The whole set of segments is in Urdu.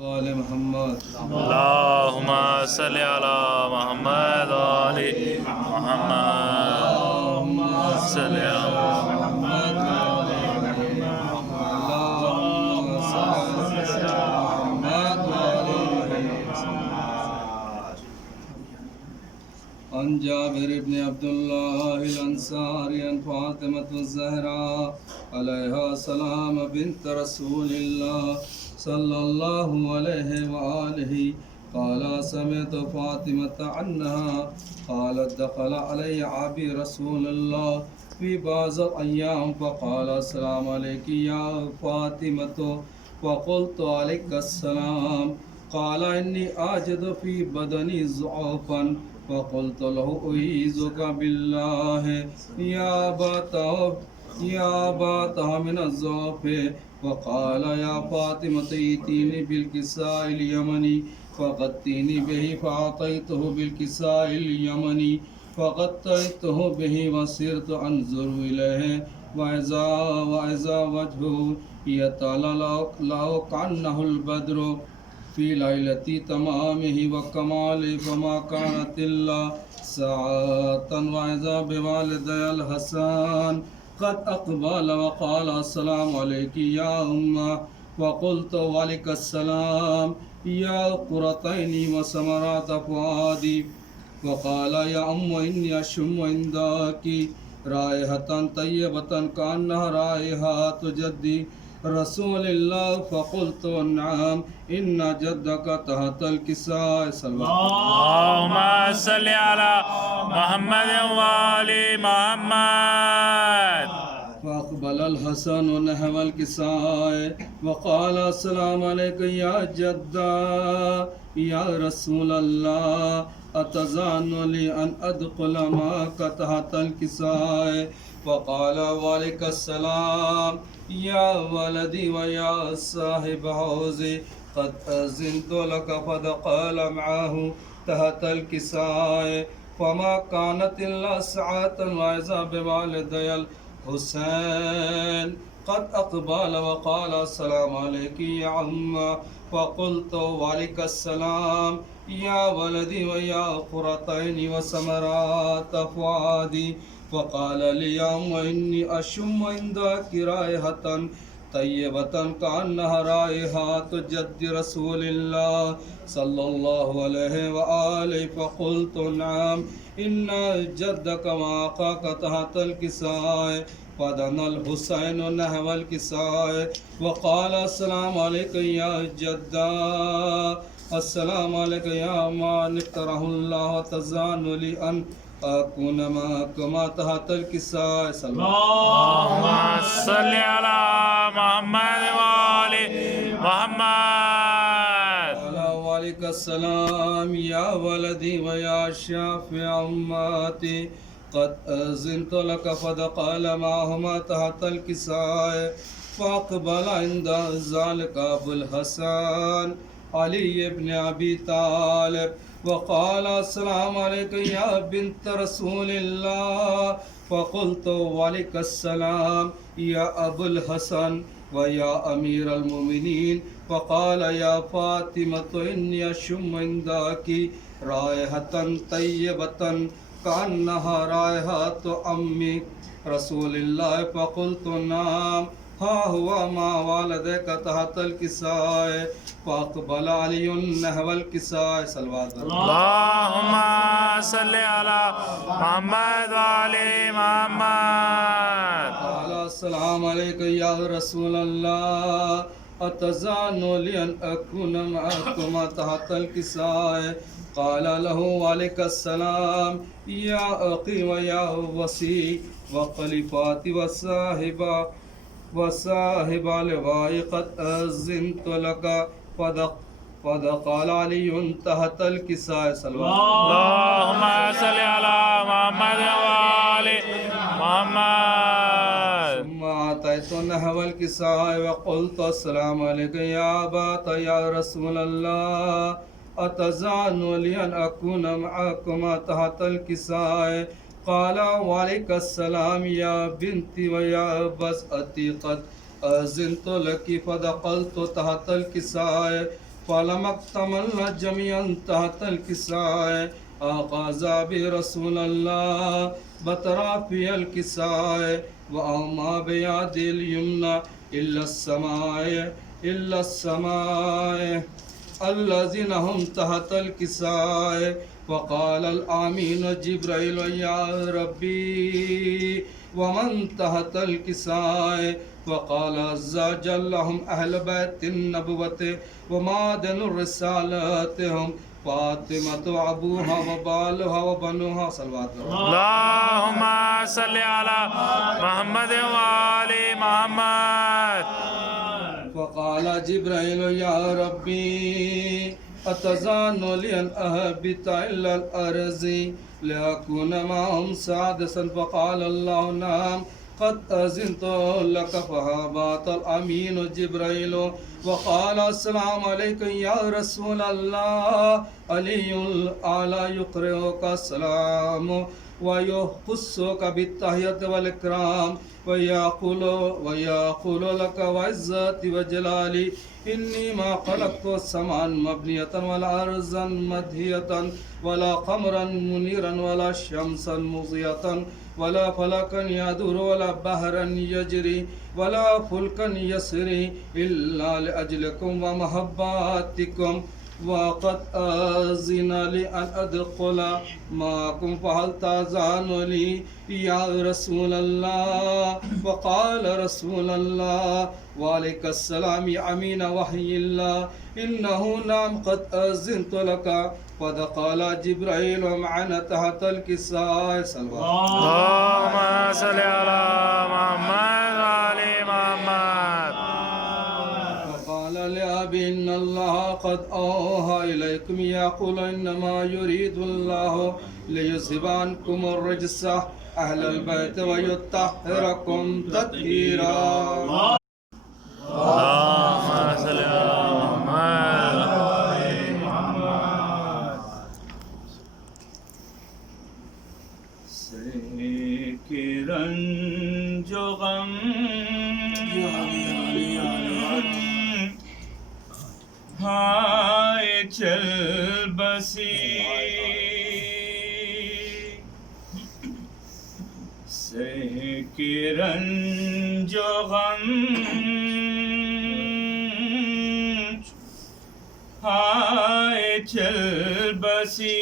آل محمد اللهم صل على محمد وآل محمد صل على محمد اللهم صل على محمد عن جابر بن عبد الله الأنصاري عن فاطمة الزهراء عليها السلام بنت رسول الله صلى الله عليه وآله قال سمعت فاطمة عنها قالت دخل علي أبي رسول الله في بعض الأيام فقال السلام عليك يا فاطمة وقلت عليك السلام قال إني أجد في بدني ضعفا فقلت له أعيذك بالله يا أبا من الضعف وقال يا فاطمة ائتيني بالكساء اليمني فغطيني به فأعطيته بالكساء اليمني فغطيته به وصرت أنظر إليه وإذا وجهه يتلألأ كأنه البدر في ليلة تمامه وكماله فما كانت إلا ساعة وإذا بوالدي الحسن قد أقبل وقال السلام عليك يا أمة وقلت وعليك السلام يا قرتين وثمرات فؤادي وقال يا أم إني أشم عندك رائحة طيبة كأنها رائحة جدي رسول الله فقلت نعم إن جدك تحت الكساء اللهم صل على محمد وآل محمد. فأقبل الحسن نحو الكساء وقال السلام عليك يا جدا يا رسول الله أتزان لي أن أدخل معك تحت الكساء فقال وعليك السلام يا ولدي ويا صاحب حوزي قد أذنت لك فدخل معه تحت الكساء فما كانت إلا ساعة وإذا بوالدي الحسين قد أقبل وقال السلام عليك يا عمّ فقلت وعليك السلام يا ولدي ويا قرتين وثمرات فؤادي فقال لي يا أم إني أشم عندك رائحة طيبة كأنها رائحة جد رسول الله صلى الله عليه وآله فقلت نعم إن جدك وأخاك تحت الكساء فدنا الحسين نحو الكساء وقال السلام عليك يا جدا السلام عليك يا من اختاره الله وتزان لي أن أكون معكما تحت الكساء اللهم صل على محمد وآل محمد. وعليك السلام يا ولدي ويا شافع أمتي قد أذنت لك فدخل معهما تحت الكساء فأقبل عند ذلك أبو الحسن علي بن أبي طالب وقال السلام عليك يا بنت رسول الله فقلت وعليك السلام يا أبو الحسن ويا أمير المؤمنين فقال يا فاطمة إني أشم عندك رائحة طيبة كأنها رائحة أمي رسول الله فقلت نعم ها هو ما والدك تحت الكساء فأقبل علي نحو الكساء صلوات اللهم صل على محمد وآل محمد. قال السلام عليك يا رسول الله أتزان لي أن أكون معكما تحت الكساء قال له وعليك السلام يا أخي ويا وصي وخليفاتي وصاحب لواء قد أذنت لك فدخل علي تحت الكساء اللهم صل على محمد وآل محمد. ثم أتيت نحو الكساء وقلت السلام عليك يا أبا يا رسول الله أتزان لي أن أكون معكما تحت الكساء قال وعليك السلام يا بنتي ويا بسأتي قد أذنت لك فدخلت تحت الكساء فلما اكتملنا جميعا تحت الكساء أخذ برسول الله بطرافي الكساء وأومى بيد اليمنى إلا السماء الذين هم تحت الكساء وقال الآمين جبريل يا ربي ومن تحت الكساء وقال عز وجل هم أهل بيت النبوة ومعدن الرسالاتهم فاطمة أبوها وبالها وبنوها صلوات الله. اللهم صل على محمد وآل محمد. فقال جبريل يا ربي أتزان لي أن أهبط إلى الأرض لأكون معهم سادسا فقال الله نعم قد أذنت لك فهبط الأمين جبريل وقال السلام عليكم يا رسول الله علي الأعلى يقرئك السلام ويخصك بالتحية والإكرام ويقول لك وعزتي وجلالي إني ما خلقت السماء مبنية ولا أرضا مدهية ولا قمرا منيرا ولا شمسا مضيئة ولا فلكا يدور ولا بحرا يجري ولا فلكا يسري إلا لأجلكم ومحباتكم وقد أذن لي أن أدخل معكم فهل تأذن لي يا رسول الله وقال رسول الله وعليك السلام يا أمين وحي الله إنه نعم قد أذنت لك فدخل جبريل معنا تحت الكساء اللهم صل على محمد وآل محمد. فقال لأبي إن الله قد أوحى إليكم يقول إنما يريد الله ليذهب عنكم الرجس أهل البيت ويطهركم تطهيرا. اللهم صل على محمد. رنج و غم ہائے چل بسی سہ کے رنج و غم ہائے چل بسی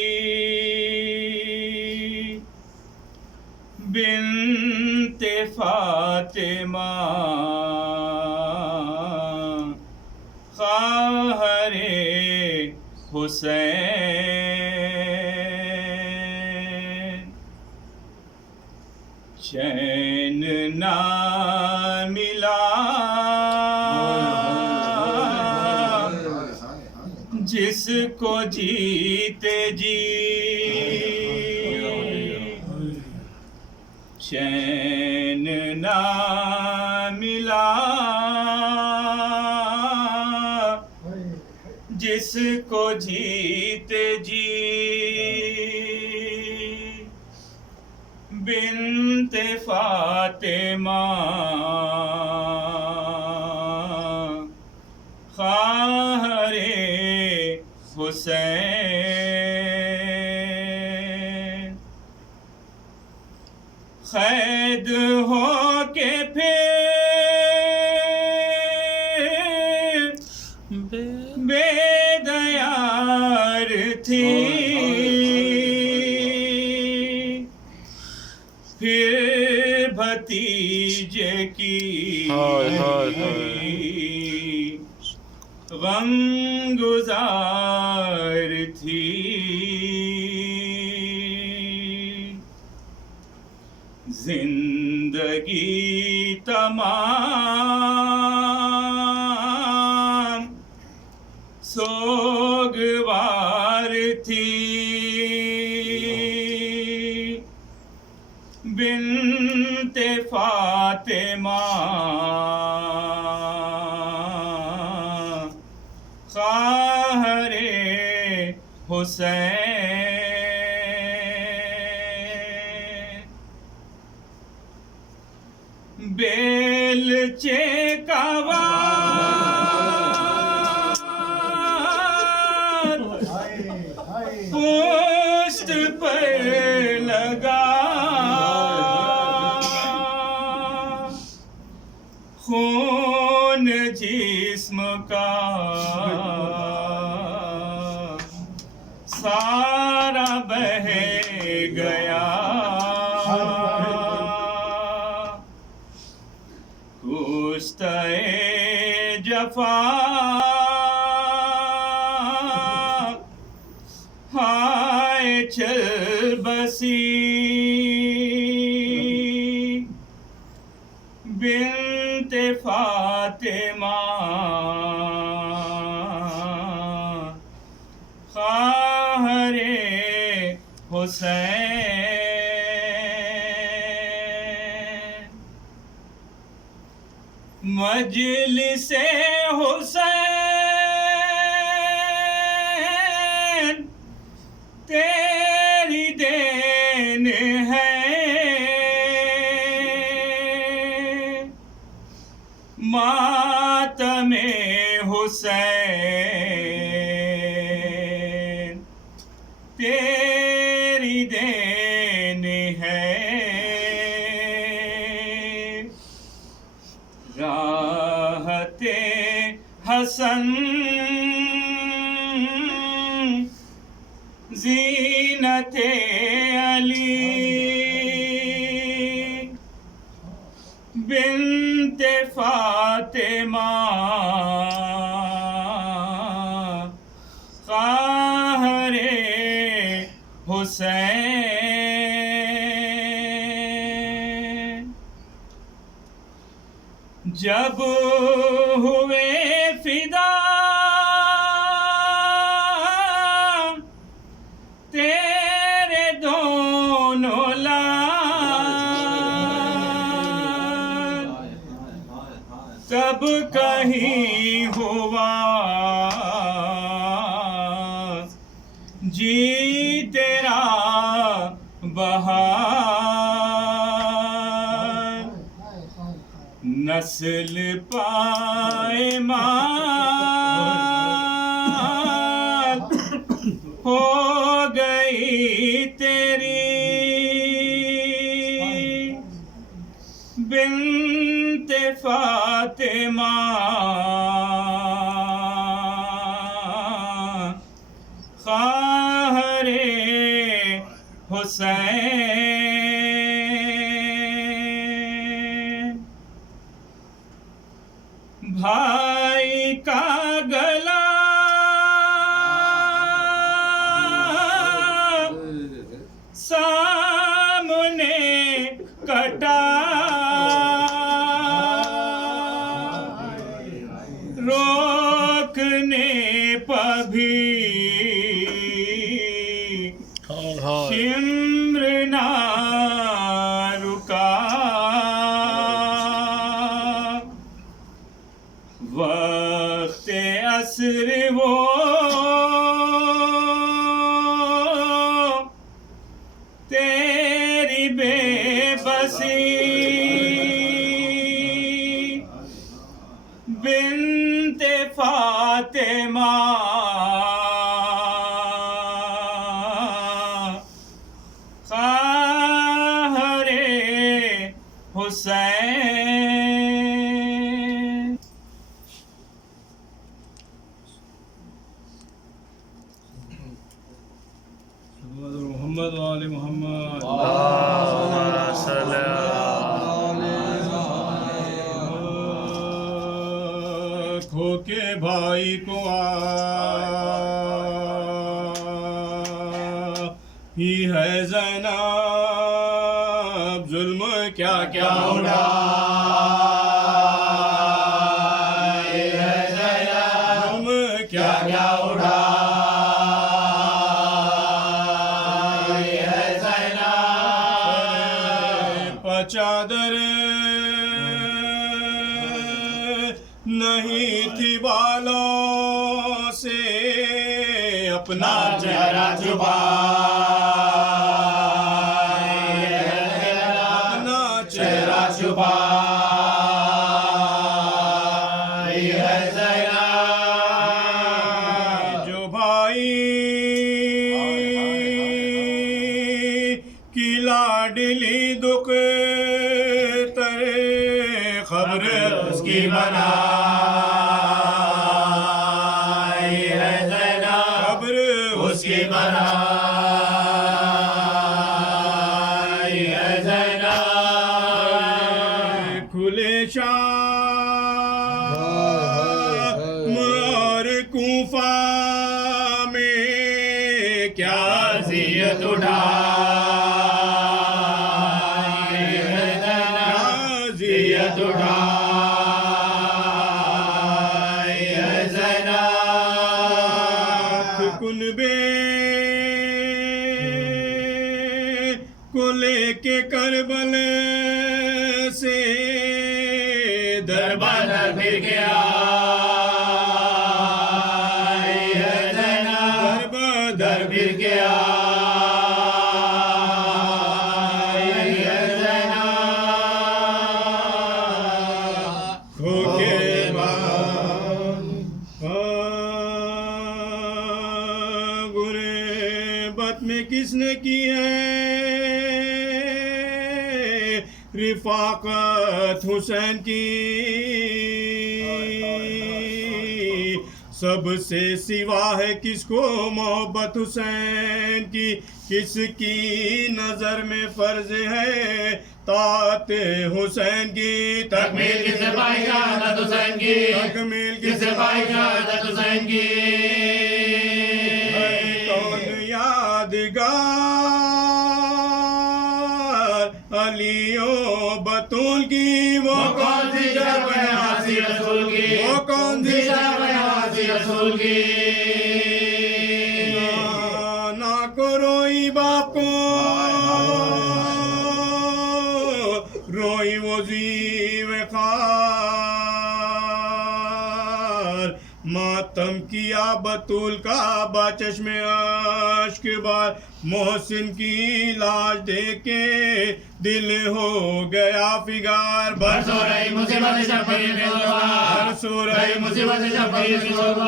بنت فاطمہ خواہر حسین چین نہ ملا جس کو جیتے جی چین نہ ملا جس کو جیتے جی بنت فاطمہ خواہر حسین قید ہو کے پھر بے دیار تھی پھر بھتیجے کی غم گزار تھی زندگی تمام سوگوار تھی بنت فاطمہ خواہر حسین بیلچے کا پشت پر لگا خون جسم کا سارا بہہ گیا کشتہ جفا ہائے چل بسی بنت فاطمہ خواہر حسین مجلس حسین تیری دین ہے ماتم حسین تیری دین ہے راحت حسن زینت علی بنت فاطمہ خواہر حسین جب ہوئے فدا تیرے دونوں لال تب کہیں ہوا جی تیرا بہار نسل پائمال ہو گئی تیری بنت فاطمہ خواہر حسین بھائی کا گلا سامنے کٹا روکنے پہ بھی شمر نہ رکا وقت عصر وہ تیری بے بسی بنت فاطمہ خواہر حسین محمد وآل محمد اللهم صل کھو کے بھائی کو ہی ہے زینب ظلم کیا کیا اڑا ظلم کیا کیا اڑا چادر نہیں تھی بالوں سے اپنا چہرہ چھپا اپنا چہرہ چھپا جو بھائی لاڈلی دکھ ترے خبر اس کی بنائی ہے زینب خبر اس کی بنائی ہے زینب کھلے شام اور کوفہ میں کیا اذیت اٹھائی ہے زینب اذیت اٹھائی ہے زینب کنبے کو لے کے کربل سے دربار پھر گیا در پھر گیا کھو کے غربت میں کس نے کی ہے رفاقت حسین کی سب سے سوا ہے کس کو محبت حسین کی کس کی نظر میں فرض ہے طاعت حسین کی تکمیل کسے پائی شہادت حسین کی تکمیل کسے پائی شہادت حسین کی ہے کون یادگار علی و بطول کی وہ کون سی شرف ہے حاسی رسول کی وہ کون سی شرف ہے حاسی رسول کی نہ کو روئی باپ کو روئی وزیر خار ماتم کیا بطول کا باچشم عشق بار محسن کی لاش دیکھ کے دل ہو گیا فگار برسو رہی مصیبت شفیع فضلوار برسو رہی مصیبت شفیع فضلوار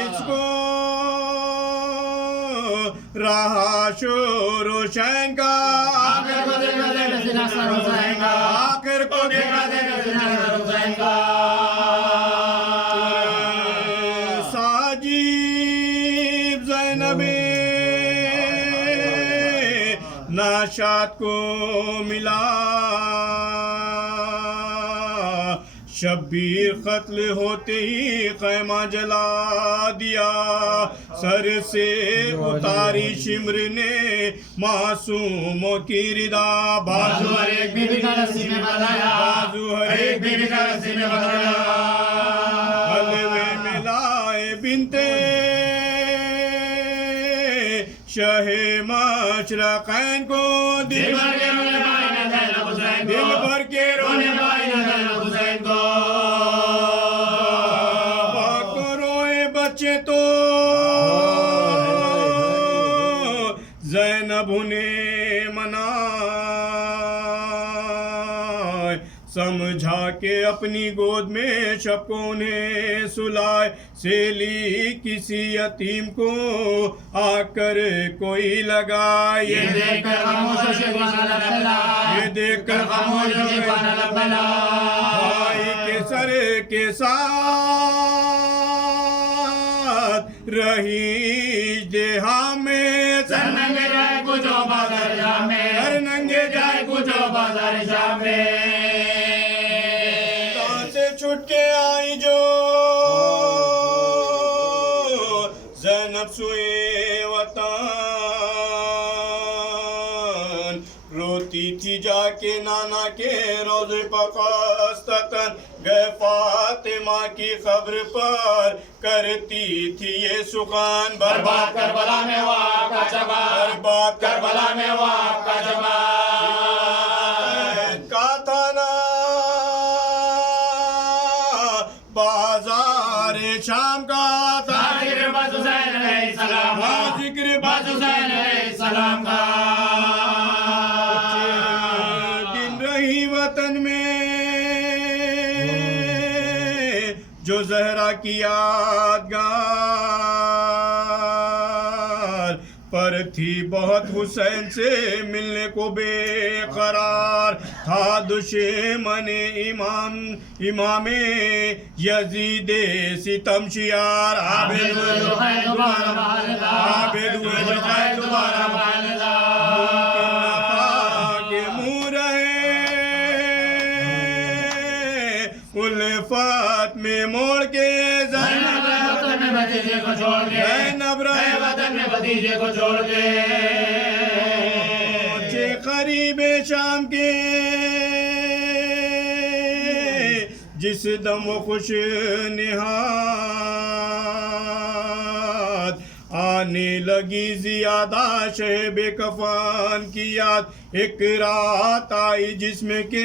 اس کو رہا شور حسین کا آخر کو دیکھا دیکھا سینہ سر حسین کا آخر کو دیکھا دیکھا سینہ سر حسین کا ساجیب زینب ناشاد کو ملا شبیر قتل ہوتے ہی خیمہ جلا دیا سر سے اتاری شمر نے معصوموں کی ردا بازو ہر ایک بی بی کا رسی میں بندھایا بازو ہر ایک بی بی کا رسی میں بندھایا حلوے میں لائے بنتے شاہ مشرقین کو دل بھر کے رونے پائی نہ زینب حسین کو دل بھر کے رونے پائی نہ زینب حسین کو باپ کو روئے بچے تو زینب انہیں منائے سمجھا کے اپنی گود میں شب کو انہیں سلائے سیلی کسی یتیم کو آ کر کوئی لگائے یہ دیکھ کر خاموش شیخوانا لبلا یہ دیکھ کر خاموش شیخوانا لبلا بھائی کے سر کے ساتھ رہی دیہا میں سر ننگے جائے کچھو بازار شاہ میں سر ننگے جائے کچھو بازار شاہ میں کہاں سے چھٹ کے آئی جو زینب سوئے وطن روتی تھی جا کے نانا کے روزے پاکستان گئے فاطمہ کی قبر پر کرتی تھی یہ سخن برباد کربلا میں ہوا آپ کا جواب برباد کربلا میں ہوا آپ کا جواب کا تھا نا بازار شام کا تھا ذکر بس حسین علیہ السلام کا ذکر بس حسین علیہ السلام کا دن رہی وطن میں جو زہرا کی یادگار پر تھی بہت حسین سے ملنے کو بے قرار تھا دشمن امام یزید ستم شیار عابد ہوئے جو ہے دوبارہ عابد ہوئے جو ہے دوبارہ ممکن نہ تھا کہ منہ رہے الفت میں موڑ کے زینب بھتیجے کو چھوڑ کے زینب رہے وطن میں بھتیجے کو چھوڑ کے پہنچے قریب شام کے جس دم و خوش نہاد آنے لگی زیادہ شہب کفن کی یاد ایک رات آئی جس میں کہ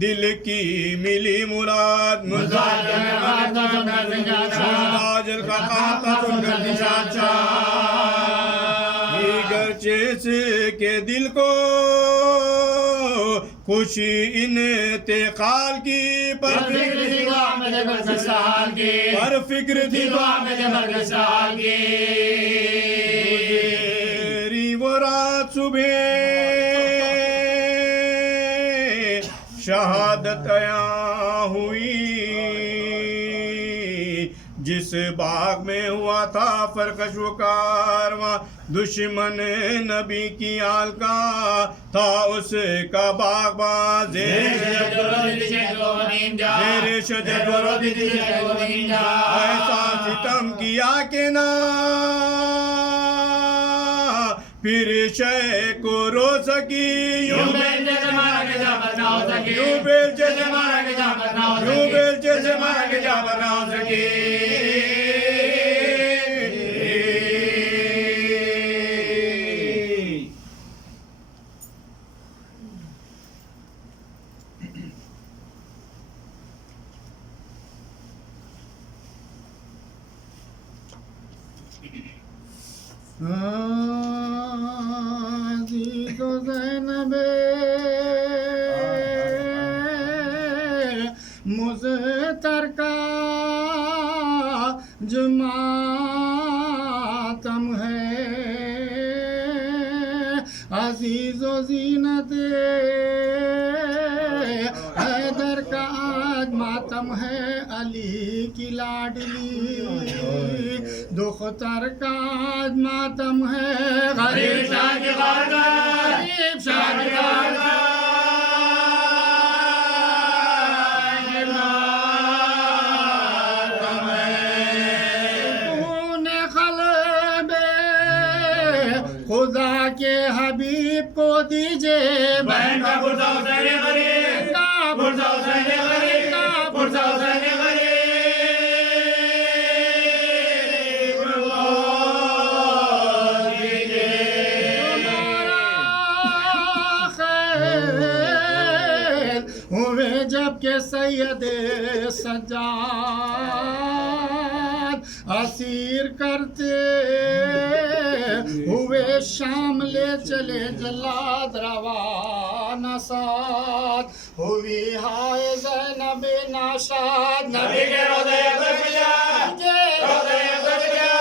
دل کی ملی مراد مزاجل کا خاکہ سن کر نشاچا گرچہ کے دل کو خوشی انتقال کی پر فکر تھی دعا میں جبر کے سال کی پر فکر تھی دعا میں جبر کے سال کی میری وہ رات صبح شہادت عیاں ہوئی جس باغ میں ہوا تھا فرکش و کارواں دشمن نبی کی آل کا تھا اس کا باغباں زیر شجر ایسا ستم کیا کہ نہ پھر شے کو رو سکی یوں بیل جیسے مارا کے جا بر نہ ہو سکی یوں بیل جیسے مارا کے جا بر نہ ہو سکی یوں بیل جیسے مارا کے جا بر نہ ہو سکی عزیز و زینب مزتر کا جو ماتم ہے عزیز و زینت حیدر کا آج ماتم ہے علی کی لاڈلی دختر کا آج ماتم ہے غریب شاہ کی خاندان غریب شاہ کی خاندان خدا کے حبیب کو دیجئے بہن کا برزہ حسین غریب کا برزہ حسین غریب کا برزہ حسین غریب ہوئے جب کہ سید سجاد اسیر کرتے ہوئے شام لے چلے جلاد روانہ ساتھ ہوئی ہائے زینب ناشاد نبی کے روضے اکبر جا روضے اکبر جا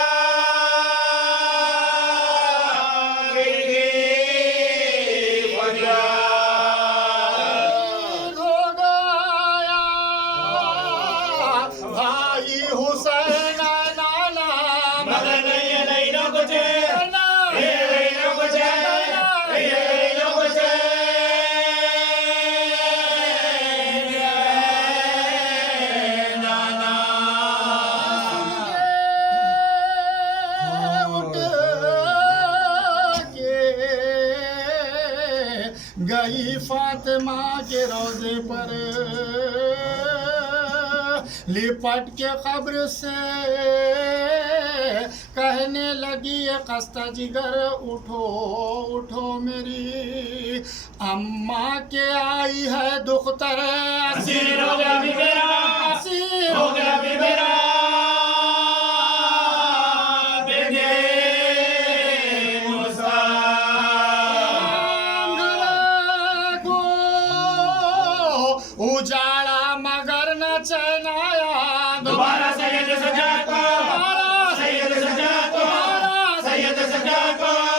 گئی فاطمہ کے روضے پر لپٹ کے قبر سے کہنے لگی خستہ جگر اٹھو اٹھو میری اماں کے آئی ہے دختر اسیر ہو گیا بھی میرا اسیر ہو گیا بھی میرا اجاڑا مگر نہ چین آیا دوبارہ سید سجاد کو سید سجاد کو سید سجاد کو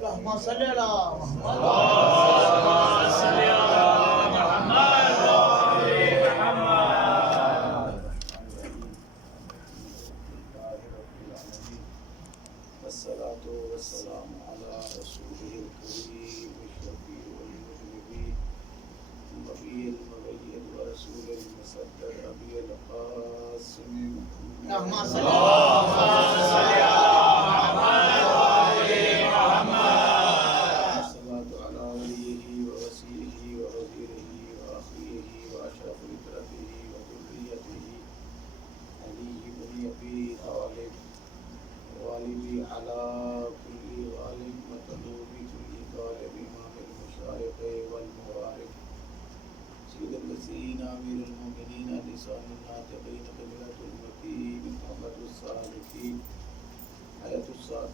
اللهم صل على محمد والصلاة والسلام على رسوله الكريم الشفيع المذنبين النبي المبين ورسول المصدق أبي القاسم اللهم صل على محمد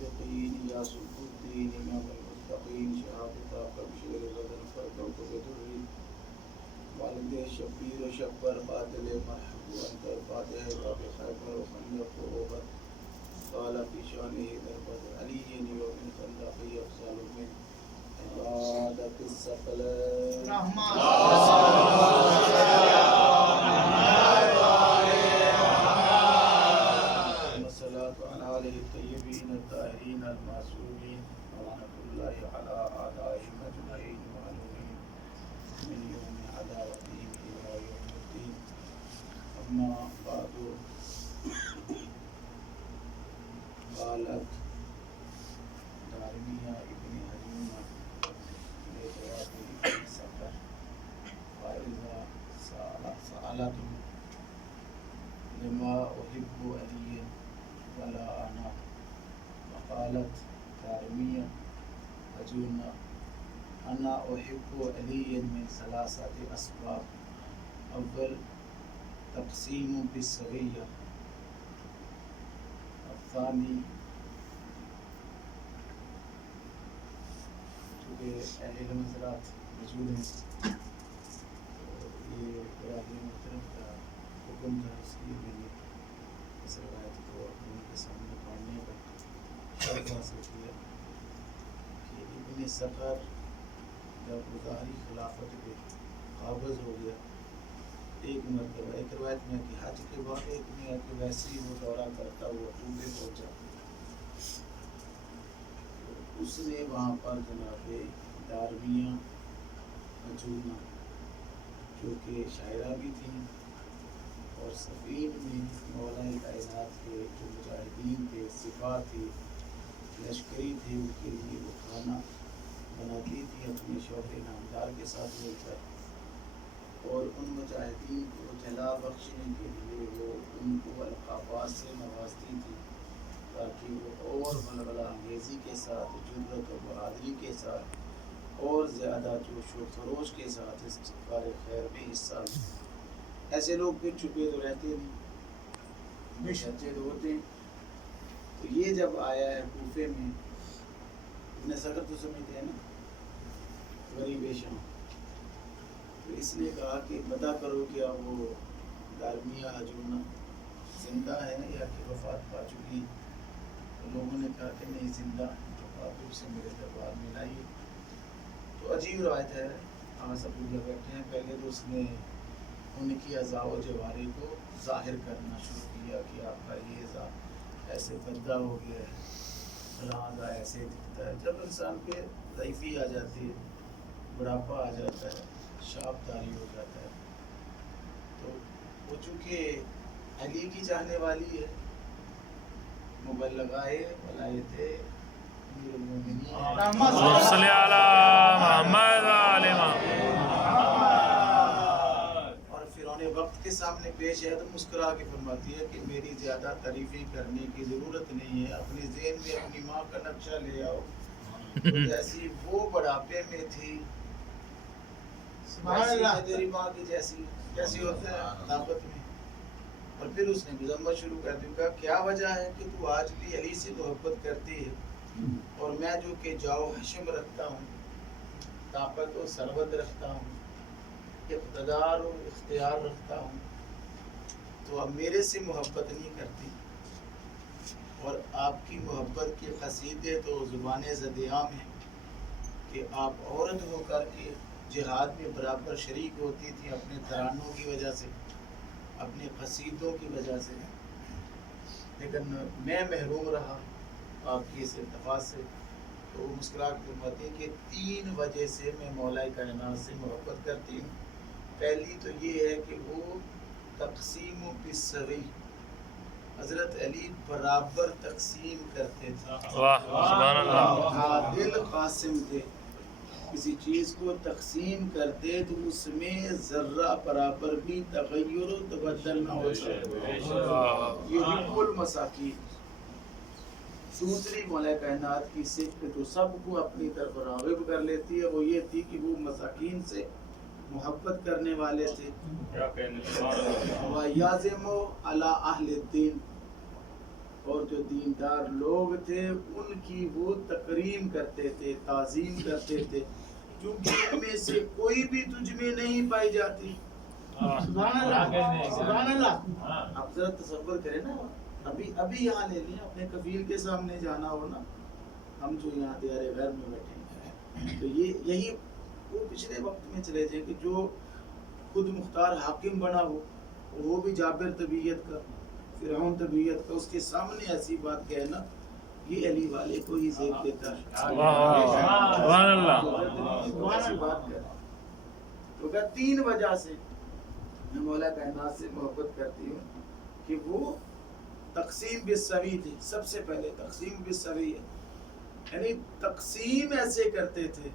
الصادقين يا صلح الدين إمام المتقين شهادة قبشير غدر فرقوك بدري والد شبير شبر قاتل مرحب وأنت الفاتح باب خيبر وخندق وأوبر قال في شانه دربت علي ومن خندقه أفضل من عبادك الثقلين والصلاة على آله الطيبين الطاهرين المعصومين ورحمة الله على أعدائهم أجمعين وعلوهم من يوم عداوتهم إلى يوم الدين أما بعد قالت دارمية ابن هجومة لجواب ابن سفر فإذا سألت لما أحب عليا ولا أنا وقالت دارمية هجومة أنا أحب عليا من ثلاثة أسباب أول تقسيم بالسوية الثاني چونکہ اہل حضرات موجود ہیں یہ برادری محترم کا حکم تھا، اس لیے میں نے اس روایت کو ان کے سامنے پڑھنے کا شرط حاصل کیا کہ ابن سفر جب ظاہری خلافت پہ قابض ہو گیا ایک مرتبہ، ایک روایت میں کہ حج کے بعد ایک میں کہ ویسے ہی وہ دورہ کرتا ہوا کوفے پہنچا، اس نے وہاں پر جناب دارمیہ ہجومہ جو کہ شاعرہ بھی تھیں اور سفین میں مولا کائنات کے جو مجاہدین تھے، سپاہ تھے، لشکری تھے، ان کے لیے وہ کھانا بناتی تھی اپنے شوہر نامدار کے ساتھ مل کر، اور ان مجاہدین کو جلا بخشنے کے لیے وہ ان کو القابات سے نوازتی تھی تاکہ وہ اور بلبلہ انگیزی کے ساتھ، جرأت و بہادری کے ساتھ اور زیادہ جوش و خروش کے ساتھ اس کار خیر میں حصہ لیں۔ ایسے لوگ پھر چھپے تو رہتے نہیں، مشجد ہوتے ہیں۔ تو یہ جب آیا ہے کوفے میں، ابن سکر تو سمجھتے ہیں نا، غریب شام، تو اس نے کہا کہ پتہ کرو کیا وہ دارمیہ ہجومہ زندہ ہے یا کہ وفات پا چکی۔ تو لوگوں نے کہا کہ نہیں زندہ، تو آپ اس سے میرے دربار میں لائیے۔ تو عجیب روایت ہے، ہم سب لوگ بیٹھے ہیں، پہلے تو اس نے ان کی اعضاء و جوارح کو ظاہر کرنا شروع کیا کہ آپ کا یہ اعضاء ایسے گندا ہو گیا ہے، فلاں اعضاء ایسے دکھتا ہے۔ جب انسان پہ ضعیفی آ جاتی ہے، بڑھاپا آ جاتا ہے، شاب داری ہو جاتا ہے، تو وہ چونکہ علی کی چاہنے والی ہے، مبلغائے ولایت امیر المومنین اللهم صل على محمد وعلى اور فرعون وقت کے سامنے پیش ہے تو مسکرا کے فرماتی ہے کہ میری زیادہ تعریفیں کرنے کی ضرورت نہیں ہے، اپنے ذہن میں اپنی ماں کا نقشہ لے آؤ، جیسی وہ بڑھاپے میں تھی ویسی ہے تیری ماں کی جیسی ہوتا ہے طاقت میں۔ اور پھر اس نے مذمت شروع کر دی، کہا کیا وجہ ہے کہ تو آج بھی علی سے محبت کرتی ہے اور میں جو کہ جاؤ حشم رکھتا ہوں، طاقت و ثروت رکھتا ہوں، اقتدار و اختیار رکھتا ہوں، تو اب میرے سے محبت نہیں کرتی۔ اور آپ کی محبت کے قصیدے تو زبان زد عام ہیں کہ آپ عورت ہو کر کے جہاد میں برابر شریک ہوتی تھی اپنے ترانوں کی وجہ سے، اپنے قصیدوں کی وجہ سے، لیکن میں محروم رہا آپ کی اس التفات سے۔ تو وہ مسکرا کے فرماتی ہے کہ 3 وجہ سے میں مولا کائنات سے محبت کرتی ہوں۔ پہلی تو یہ ہے کہ وہ تقسیم بالسوی، حضرت علی برابر تقسیم کرتے تھے، واہ سبحان اللہ، عادل قاسم تھے، کسی چیز کو تقسیم کرتے تو اس میں ذرہ برابر بھی تغیر و تبدل نہ ہوتا۔ یہ حب المساکین۔ دوسری مولا کائنات کی صفت جو سب کو اپنی طرف راغب کر لیتی ہے وہ یہ تھی کہ وہ مساکین سے محبت کرنے والے تھے۔ وَيَعْزِمُ عَلَىٰ أَهْلِ الدِّينِ، اور جو دیندار لوگ تھے ان کی وہ تکریم کرتے تھے، تعظیم کرتے تھے، کیونکہ ان میں سے کوئی بھی تجھ میں نہیں پائی جاتی۔ سبحان اللہ، سبحان اللہ۔ آپ ذرا تصور کریں نا، ابھی یہاں لے لیں، اپنے کفیل کے سامنے جانا ہو نا، ہم جو یہاں دیار غیر میں بیٹھے ہیں، تو یہی وہ پچھلے وقت میں چلے جائیں کہ جو خود مختار حاکم بنا ہو، وہ بھی جابر طبیعت کا، فرعون طبیعت کا، اس کے سامنے ایسی بات کہنا، یہ علی والے کو ہی زیب دیتا ہے۔ سبحان اللہ۔ ایسی بات کر تو کہ 3 وجہ سے میں مولا کائنات سے محبت کرتی ہوں کہ وہ تقسیم بالسوی تھی۔ سب سے پہلے تقسیم بالسوی ہے، یعنی تقسیم ایسے کرتے تھے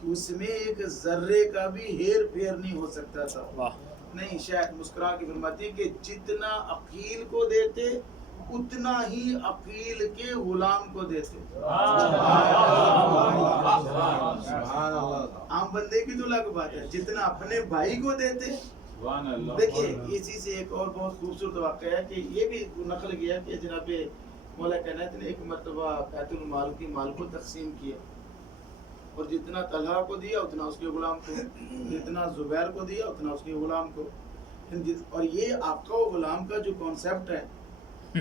کہ اس میں ایک ذرے کا بھی ہیر پھیر نہیں ہو سکتا تھا۔ نہیں، شاید مسکرا کے فرماتی ہے کہ جتنا عقیل کو دیتے اتنا ہی عقیل کے غلام کو دیتے۔ عام بندے کی تو الگ بات ہے، جتنا اپنے بھائی کو دیتے۔ دیکھیے اسی سے ایک اور بہت خوبصورت واقعہ ہے کہ یہ بھی نقل کیا کہ جناب مولا کائنات نے ایک مرتبہ بیت المال کی مال کو تقسیم کیا، اور جتنا طلحہ کو دیا اتنا اس کے غلام کو، جتنا زبیر کو دیا اتنا اس کے غلام کو۔ اور یہ آقا و غلام کا جو کانسیپٹ ہے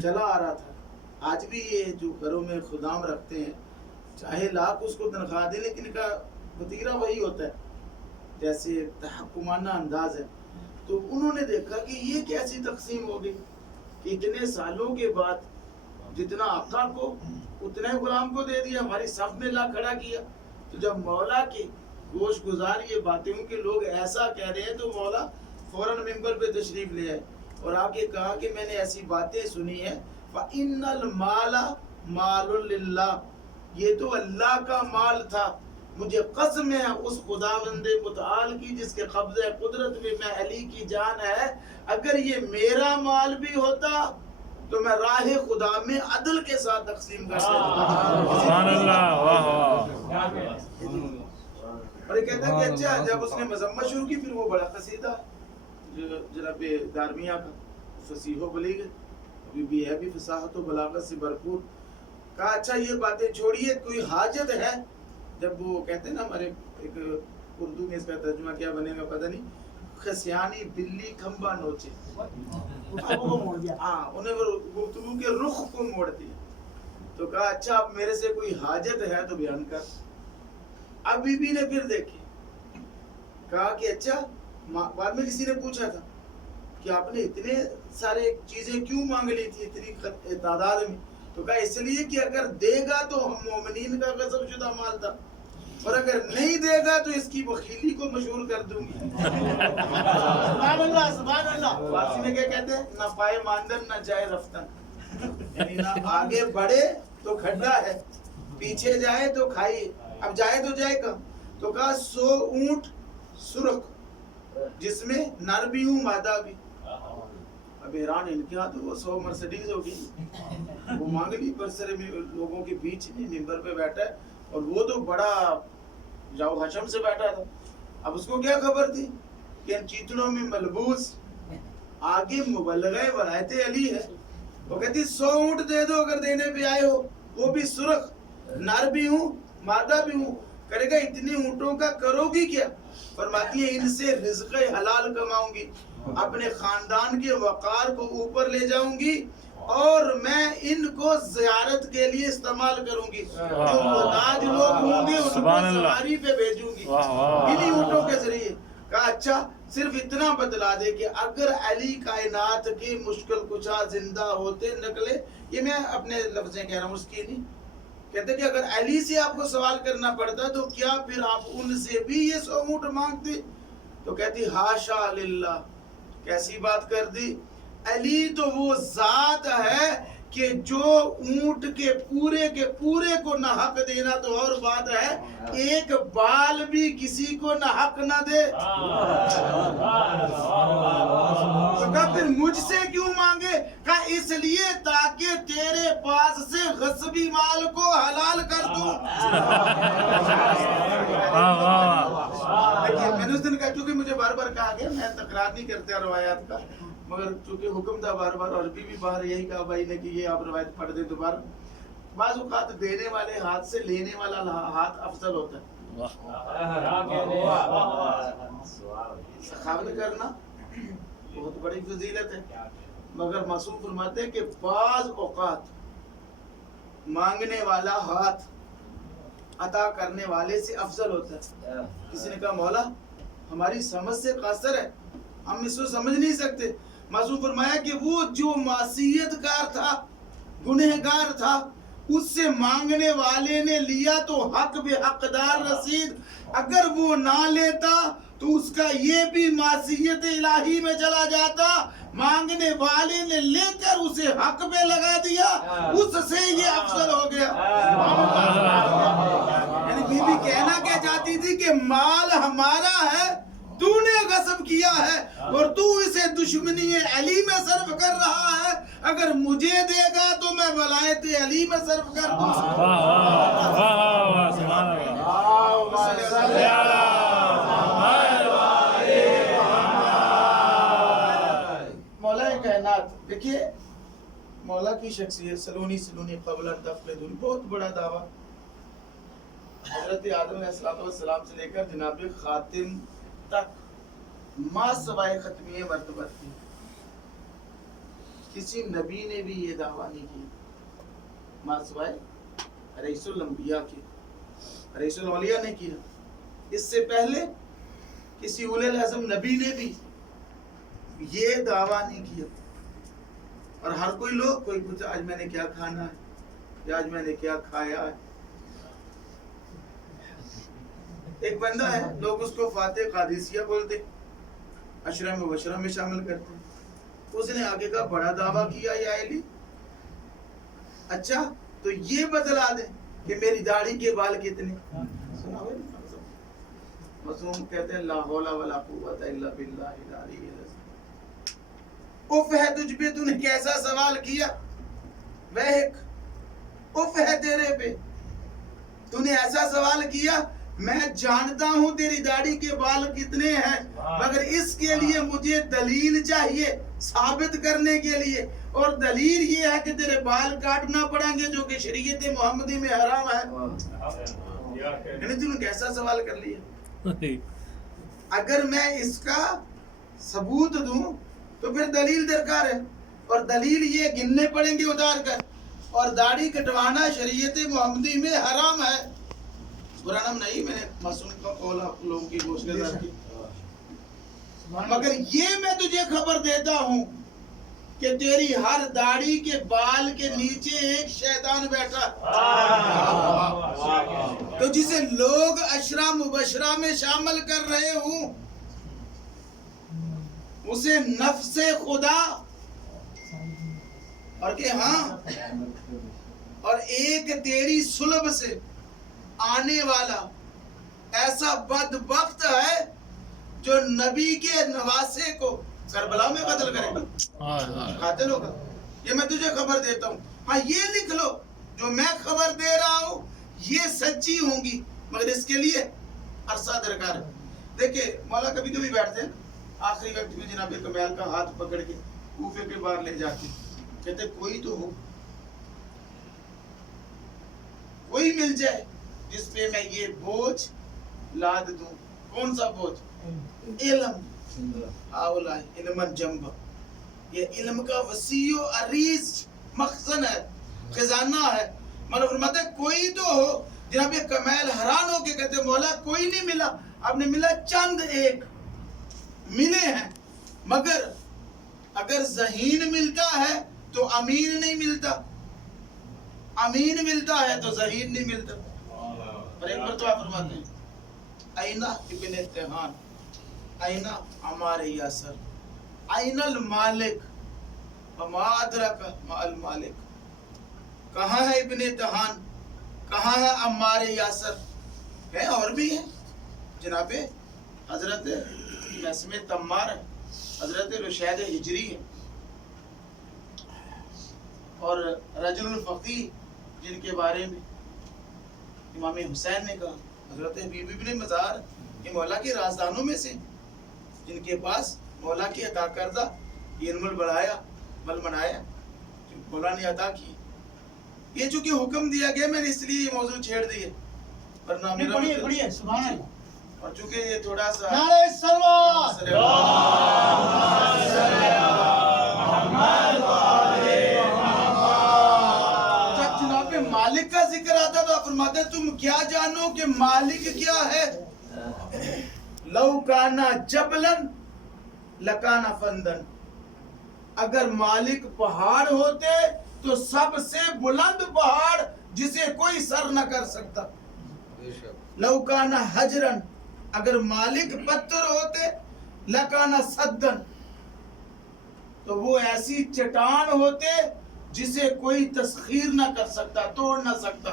چلا آ رہا تھا۔ آج بھی یہ جو گھروں میں خدام رکھتے ہیں، چاہے لاکھ اس کو تنخواہ دیں، لیکن ان کا وتیرہ وہی ہوتا ہے، جیسے تحکمانہ انداز ہے۔ تو انہوں نے دیکھا کہ یہ کیسی تقسیم ہو گئی کہ اتنے سالوں کے بعد جتنا آقا کو اتنے غلام کو دے دیا، ہماری صف میں لا کھڑا کیا۔ تو جب مولا کی گوش گزار یہ باتیں ہوں کہ لوگ ایسا کہہ رہے ہیں، تو مولا فوراً ممبر پہ تشریف لے آئے اور آ کے کہا کہ میں نے ایسی باتیں سنی ہیں، فَإِنَّ الْمَالَ مَالٌ لِلَّهِ، یہ تو اللہ کا مال تھا، مجھے قسم ہے اس خداوند متعال کی جس کے قبضہ قدرت میں علی کی جان ہے، اگر یہ میرا مال بھی ہوتا تو میں راہ خدا میں عدل کے ساتھ تقسیم کر دیتا۔ سبحان اللہ، واہ واہ۔ اور یہ کہتا ہے کہ اچھا جب اس نے مذمت شروع کی، پھر وہ بڑا قصیدہ جناب دارمیہ کا فصیح و بلیغ ابھی بھی ہے، بھی فصاحت و بلاغت سے بھرپور، کہا اچھا یہ باتیں چھوڑیے، کوئی حاجت ہے؟ جب وہ کہتے ہیں نا، ہمارے ایک اردو میں اس کا ترجمہ کیا بنے گا پتہ نہیں، خسیانی بلی کھمبا نوچے، ہاں انہیں وہ گفتگو کے رخ کو موڑ دیا۔ تو کہا اچھا اب میرے سے کوئی حاجت ہے تو بیان کر۔ اب بی بی نے پھر دیکھی، کہا کہ اچھا، بعد میں کسی نے پوچھا تھا کہ آپ نے اتنے سارے چیزیں کیوں مانگ لی تھی اتنی تعداد میں؟ تو کہا اس لیے کہ اگر دے گا تو ہم مومنین کا غصب شدہ مال تھا، اور اگر نہیں دے گا تو اس کی بخیلی کو مشہور کر دوں گی۔ سبحان اللہ، سبحان اللہ۔ فارسی میں کیا کہتے ہیں؟ نہ پائے ماندن نہ جائے رفتن، یعنی نہ آگے بڑھے تو کھڈا ہے، پیچھے جائے تو کھائی، اب جائے تو جائے کہاں؟ تو کہا 100 اونٹ سرخ جس میں نر بھی ہوں مادہ بھی۔ اب حیران ان کے ہاں تو وہ 100 مرسڈیز ہوگی، وہ مانگ لی برسرے میں لوگوں کے بیچ میں ممبر پہ بیٹھا ہے، اور وہ تو بڑا جاؤ حشم سے بیٹھا تھا۔ اب اس کو کیا خبر تھی کہ ان چیتڑوں میں ملبوس آگے مبلغہ ولایت علی ہے۔ وہ کہتی 100 اونٹ دے دو اگر دینے پہ آئے ہو، وہ بھی سرخ، نر بھی ہوں مادہ بھی ہوں۔ کرے گا اتنے اونٹوں کا کرو گی کیا؟ فرماتی ہے ان سے رزق حلال کماؤں گی، اپنے خاندان کے وقار کو اوپر لے جاؤں گی، اور میں ان کو زیارت کے لیے استعمال کروں گی، جو محتاج لوگ ہوں گے ان کو سواری پہ بھیجوں گی انہی اونٹوں کے ذریعے۔ کہا اچھا صرف اتنا بتلا دے کہ اگر علی کائنات کے مشکل کشا زندہ ہوتے نکلے، یہ میں اپنے لفظیں کہہ رہا ہوں اس کی نہیں، کہتے کہ اگر علی سے آپ کو سوال کرنا پڑتا تو کیا پھر آپ ان سے بھی یہ 100 اونٹ مانگتے؟ تو کہتی ہاشا للہ، کیسی بات کر دی، علی تو وہ ذات ہے کہ جو اونٹ کے پورے کو نہ حق دینا تو اور بات ہے، ایک بال بھی کسی کو نہ حق نہ دے۔ تو کہا پھر مجھ سے کیوں مانگے؟ کہا اس لیے تاکہ تیرے پاس سے غصبی مال کو حلال کر دوں۔ دیکھیے میں نے اس دن کہا، چونکہ مجھے بار بار کہا گیا میں تکرار نہیں کرتا روایات کا، مگر چونکہ حکم تھا بار بار، اور ابھی بھی باہر یہی کہا بھائی نے کہ یہ آپ روایت پڑھ دیں دوبارہ. بعض اوقات دینے والے ہاتھ سے لینے والا ہاتھ افضل ہوتا ہے. سخاوت کرنا بہت بڑی فضیلت ہے، مگر معصوم فرماتے ہیں کہ بعض اوقات مانگنے والا ہاتھ عطا کرنے والے سے افضل ہوتا ہے. کسی نے کہا مولا ہماری سمجھ سے قاصر ہے، ہم اس کو سمجھ نہیں سکتے. معصوم فرمایا کہ وہ جو معصیت کار تھا، گنہگار تھا، اس سے مانگنے والے نے لیا تو حق بے حقدار رسید، اگر وہ نہ لیتا تو اس کا یہ بھی معصیت الہی میں چلا جاتا. مانگنے والے نے لے کر اسے حق پہ لگا دیا، اس سے یہ افضل ہو گیا. یعنی بی بی کہنا کیا چاہتی تھی کہ مال ہمارا ہے، تو نے غصب کیا ہے اور تو اسے دشمنی علی میں صرف کر رہا ہے. اگر مجھے دے گا تو میں ولایت علی میں صرف کر دوں. مولا کائنات دیکھیے، مولا کی شخصیت سلونی قبل دفن دھن، بہت بڑا دعویٰ. حضرت آدم علیہ السلام سے لے کر جناب خاتم تک ما سوائے ختمی مرتبہ تھی. کسی نبی نے بھی یہ دعویٰ نہیں کیا ما سوائے رئیس الانبیاء کے، رئیس الاولیاء نے کیا. اس سے پہلے کسی اولی العزم نبی نے بھی یہ دعویٰ نہیں کیا. اور ہر کوئی لوگ کوئی پوچھا آج میں نے کیا کھانا ہے یا آج میں نے کیا کھایا ہے. ایک بندہ ہے، لوگ اس کو فاتح قادسیہ بولتے، عشرہ مبشرہ میں شامل کرتے. اس نے آگے کا بڑا دعویٰ کیا یا علی، اچھا تو یہ بتلا دیں کہ میری داڑھی کے بال کتنے. سنا ہوئے معصوم کہتے ہیں لا حول ولا قوت الا باللہ العلی العظیم. اف ہے تجھ پہ، تو نے کیسا سوال کیا. وہک اف ہے تیرے پہ، تو نے ایسا سوال کیا. میں جانتا ہوں تیری داڑھی کے بال کتنے ہیں، مگر اس کے لیے مجھے دلیل چاہیے ثابت کرنے کے لیے، اور دلیل یہ ہے کہ تیرے بال کاٹنا پڑیں گے جو کہ شریعت محمدی میں حرام ہے. یعنی تو نے کیسا سوال کر لیا. اگر میں اس کا ثبوت دوں تو پھر دلیل درکار ہے، اور دلیل یہ گننے پڑیں گے اتار کر. اور داڑھی کٹوانا شریعت محمدی میں حرام ہے. قرآن نہیں، میں نے معصوم کا قول آپ لوگوں کی گوشت دار کی. مگر یہ میں تجھے خبر دیتا ہوں کہ تیری ہر داڑھی کے بال کے نیچے ایک شیطان بیٹھا، تو جسے لوگ عشرہ مبشرہ میں شامل کر رہے ہوں اسے نفس خدا اور کہ ہاں، اور ایک تیری صلب سے آنے والا ایسا بدبخت ہے جو نبی کے نواسے کو کربلا میں قتل کرے گا، قاتل ہوگا. یہ میں تجھے خبر دیتا ہوں. ہاں یہ لکھ لو جو میں خبر دے رہا ہوں یہ سچی ہوں گی، مگر اس کے لیے عرصہ درکار ہے. دیکھیں مولا کبھی کبھی بیٹھتے ہیں آخری وقت میں جناب کمیل کا ہاتھ پکڑ کے کوفے کے باہر لے جاتے، کہتے کوئی تو ہو، کوئی مل جائے جس پہ میں یہ بوجھ لاد دوں. کون سا بوجھ؟ علم. ہاؤلا علم جنب، یہ علم کا وسیع و عریض مخزن ہے، خزانہ ہے. مگر فرماتا ہے کوئی تو ہو. جناب یہ کمیل حیران ہو کے کہتے مولا کوئی نہیں ملا. آپ نے ملا چند ایک ملے ہیں، مگر اگر ذہین ملتا ہے تو امین نہیں ملتا، امین ملتا ہے تو ذہین نہیں ملتا. اور ایک مرتبہ فرماتے ہیں اینا ابن تہان، اینا عمار یاسر، این المالک وما ادرک ما المالک. کہاں ہے ابن تہان، کہاں ہے عمار یاسر؟ ہے اور بھی ہیں جناب حضرت نسم تمار ہے، حضرت رشید ہجری ہے، اور رجل الفقی جن کے بارے میں امام حسین نے کہا حضرت حبیب ابن مزار یہ مولا کے رازدانوں میں سے جن کے پاس مولا کی عطا کردہ یہ علم بڑھایا بل بنایا مولا نے عطا کی. یہ چونکہ حکم دیا گیا میں نے اس لیے یہ موضوع چھیڑ دیے ورنہ میرا پڑھیے سبحان اللہ. اور چونکہ یہ تھوڑا سا نعرہ سلوات. جب جناب مالک کا ذکر آتا تو آپ فرماتے تم کیا جانو کہ مالک کیا ہے. لو کانا جبلن لکانا فندن. اگر مالک پہاڑ ہوتے تو سب سے بلند پہاڑ جسے کوئی سر نہ کر سکتا. لو کانا حجرن. اگر مالک پتھر ہوتے لکانا صدن. تو وہ ایسی چٹان ہوتے جسے کوئی تسخیر نہ کر سکتا توڑ نہ سکتا.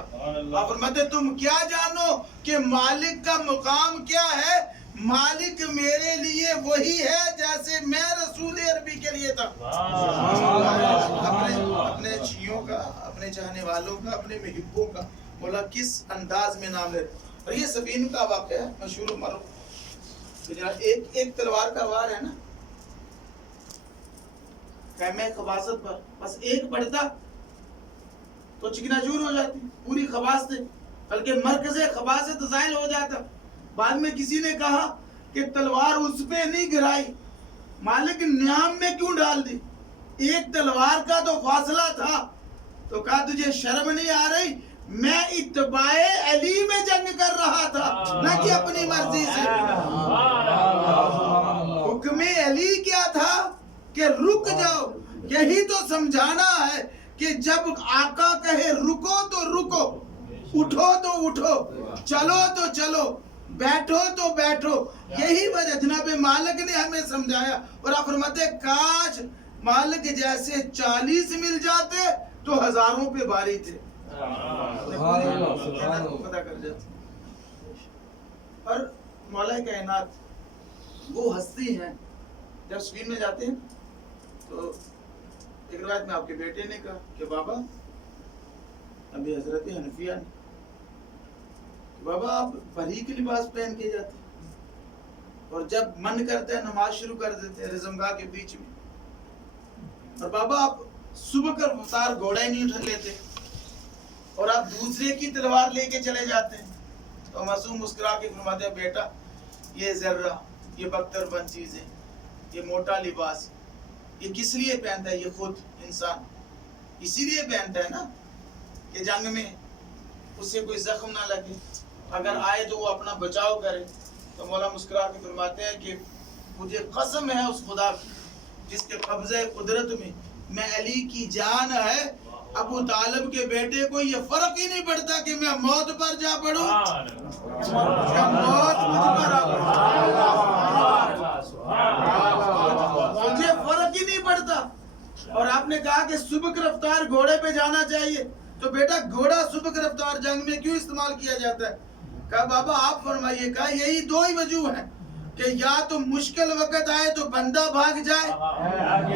آپ فرماتے تم کیا جانو کہ مالک کا مقام کیا ہے. مالک میرے لیے وہی ہے جیسے میں رسول عربی کے لیے تھا. اپنے چیوں کا اپنے چاہنے والوں کا اپنے محبوں کا مولا کس انداز میں نام لے. اور یہ سفین کا واقعہ ہے مشہور و معروف. ایک تلوار کا وار ہے نا خیمہ خباست پر بس ایک پڑتا تو چکنا چور ہو جاتی پوری خباست بلکہ مرکز خباست زائل ہو جاتا. بعد میں کسی نے کہا کہ تلوار اس پہ نہیں گرائی مالک نیام میں کیوں ڈال دی. ایک تلوار کا تو فاصلہ تھا تو کہا تجھے شرم نہیں آ رہی میں اتباع علی میں جنگ کر رہا تھا نہ کہ اپنی مرضی سے. حکم علی کیا تھا کہ رک جاؤ. یہی تو سمجھانا ہے کہ جب آقا کہے رکو تو رکو اٹھو تو اٹھو چلو تو چلو بیٹھو تو بیٹھو. یہی وجہ جناب مالک نے ہمیں سمجھایا. اور آپ فرماتے کاش مالک جیسے 40 مل جاتے تو ہزاروں پہ باری تھے. پتہ کر جاتے. اور مولا کائنات وہ ہستی ہیں جب سکرین میں جاتے ہیں تو ایک روایت میں آپ کے بیٹے نے کہا کہ بابا ابھی حضرت حنفیہ نے بابا آپ باریک لباس پہن کے جاتے اور جب من کرتا ہے نماز شروع کر دیتے ہیں رزمگاہ کے بیچ میں. اور بابا آپ صبح کر وطار گھوڑا ہی نہیں اٹھا لیتے اور آپ دوسرے کی تلوار لے کے چلے جاتے ہیں. تو معصوم مسکرا کے فرماتے ہیں بیٹا یہ ذرہ یہ بختر بند چیزیں یہ موٹا لباس یہ کس لیے پہنتا ہے. یہ خود انسان اسی لیے پہنتا ہے نا کہ جنگ میں اسے کوئی زخم نہ لگے اگر آئے تو وہ اپنا بچاؤ کرے. تو مولا مسکرا کے فرماتے ہیں کہ مجھے قسم ہے اس خدا کی جس کے قبضہ قدرت میں علی کی جان ہے. ابو طالب کے بیٹے کو یہ فرق ہی نہیں پڑتا کہ میں موت پر جا پڑوں یا موت مجھ پر آ پڑے. مجھے فرق ہی نہیں پڑتا. اور آپ نے کہا کہ صبح کی رفتار گھوڑے پہ جانا چاہیے تو بیٹا گھوڑا صبح کی رفتار جنگ میں کیوں استعمال کیا جاتا ہے. کہا بابا آپ فرمائیے. کہا یہی دو ہی وجوہ ہیں کہ یا تو مشکل وقت آئے تو بندہ بھاگ جائے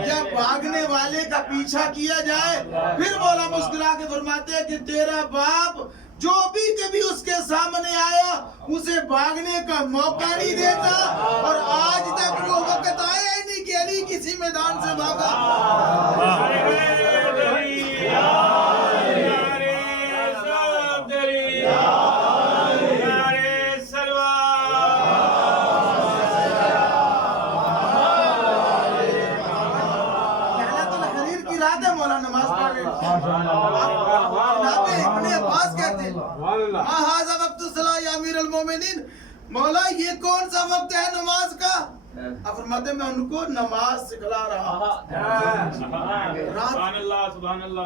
یا بھاگنے والے کا پیچھا کیا جائے. پھر مولا مسکرا کے فرماتے ہیں کہ تیرا باپ جو بھی کبھی اس کے سامنے آیا اسے بھاگنے کا موقع نہیں دیتا اور آج تک وہ وقت آیا ہی نہیں کہ علی کسی میدان سے بھاگا. مولا یہ کون سا وقت ہے نماز کا. اب فرماتے میں ان کو نماز سکھلا رہا.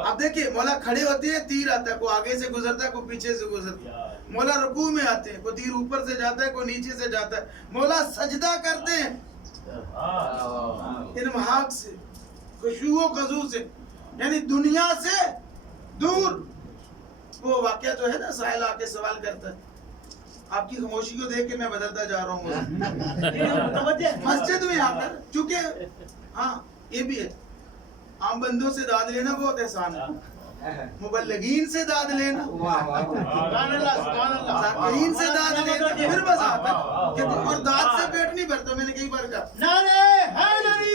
اب دیکھیے مولا کھڑے ہوتے ہیں تیر آتا ہے کوئی آگے سے گزرتا ہے کوئی پیچھے سے گزرتا ہے. مولا رکوع میں آتے ہیں کوئی تیر اوپر سے جاتا ہے کوئی نیچے سے جاتا ہے. مولا سجدہ کرتے ہیں انمحاق سے خشوع و خضوع سے یعنی دنیا سے دور. وہ واقعہ تو ہے نا سائل آ کے سوال کرتا ہے آپ کی خاموشی کو دیکھ کے میں بدلتا جا رہا ہوں مسجد میں آ کر. چونکہ ہاں یہ بھی ہے عام بندوں سے داد لینا بہت احسان ہے مبلغین سے داد لینا ذاکرین سے داد لینا پھر مزہ آتا ہے اور داد سے پیٹ نہیں بھرتا. میں نے کئی بار کہا نعرہ حیدری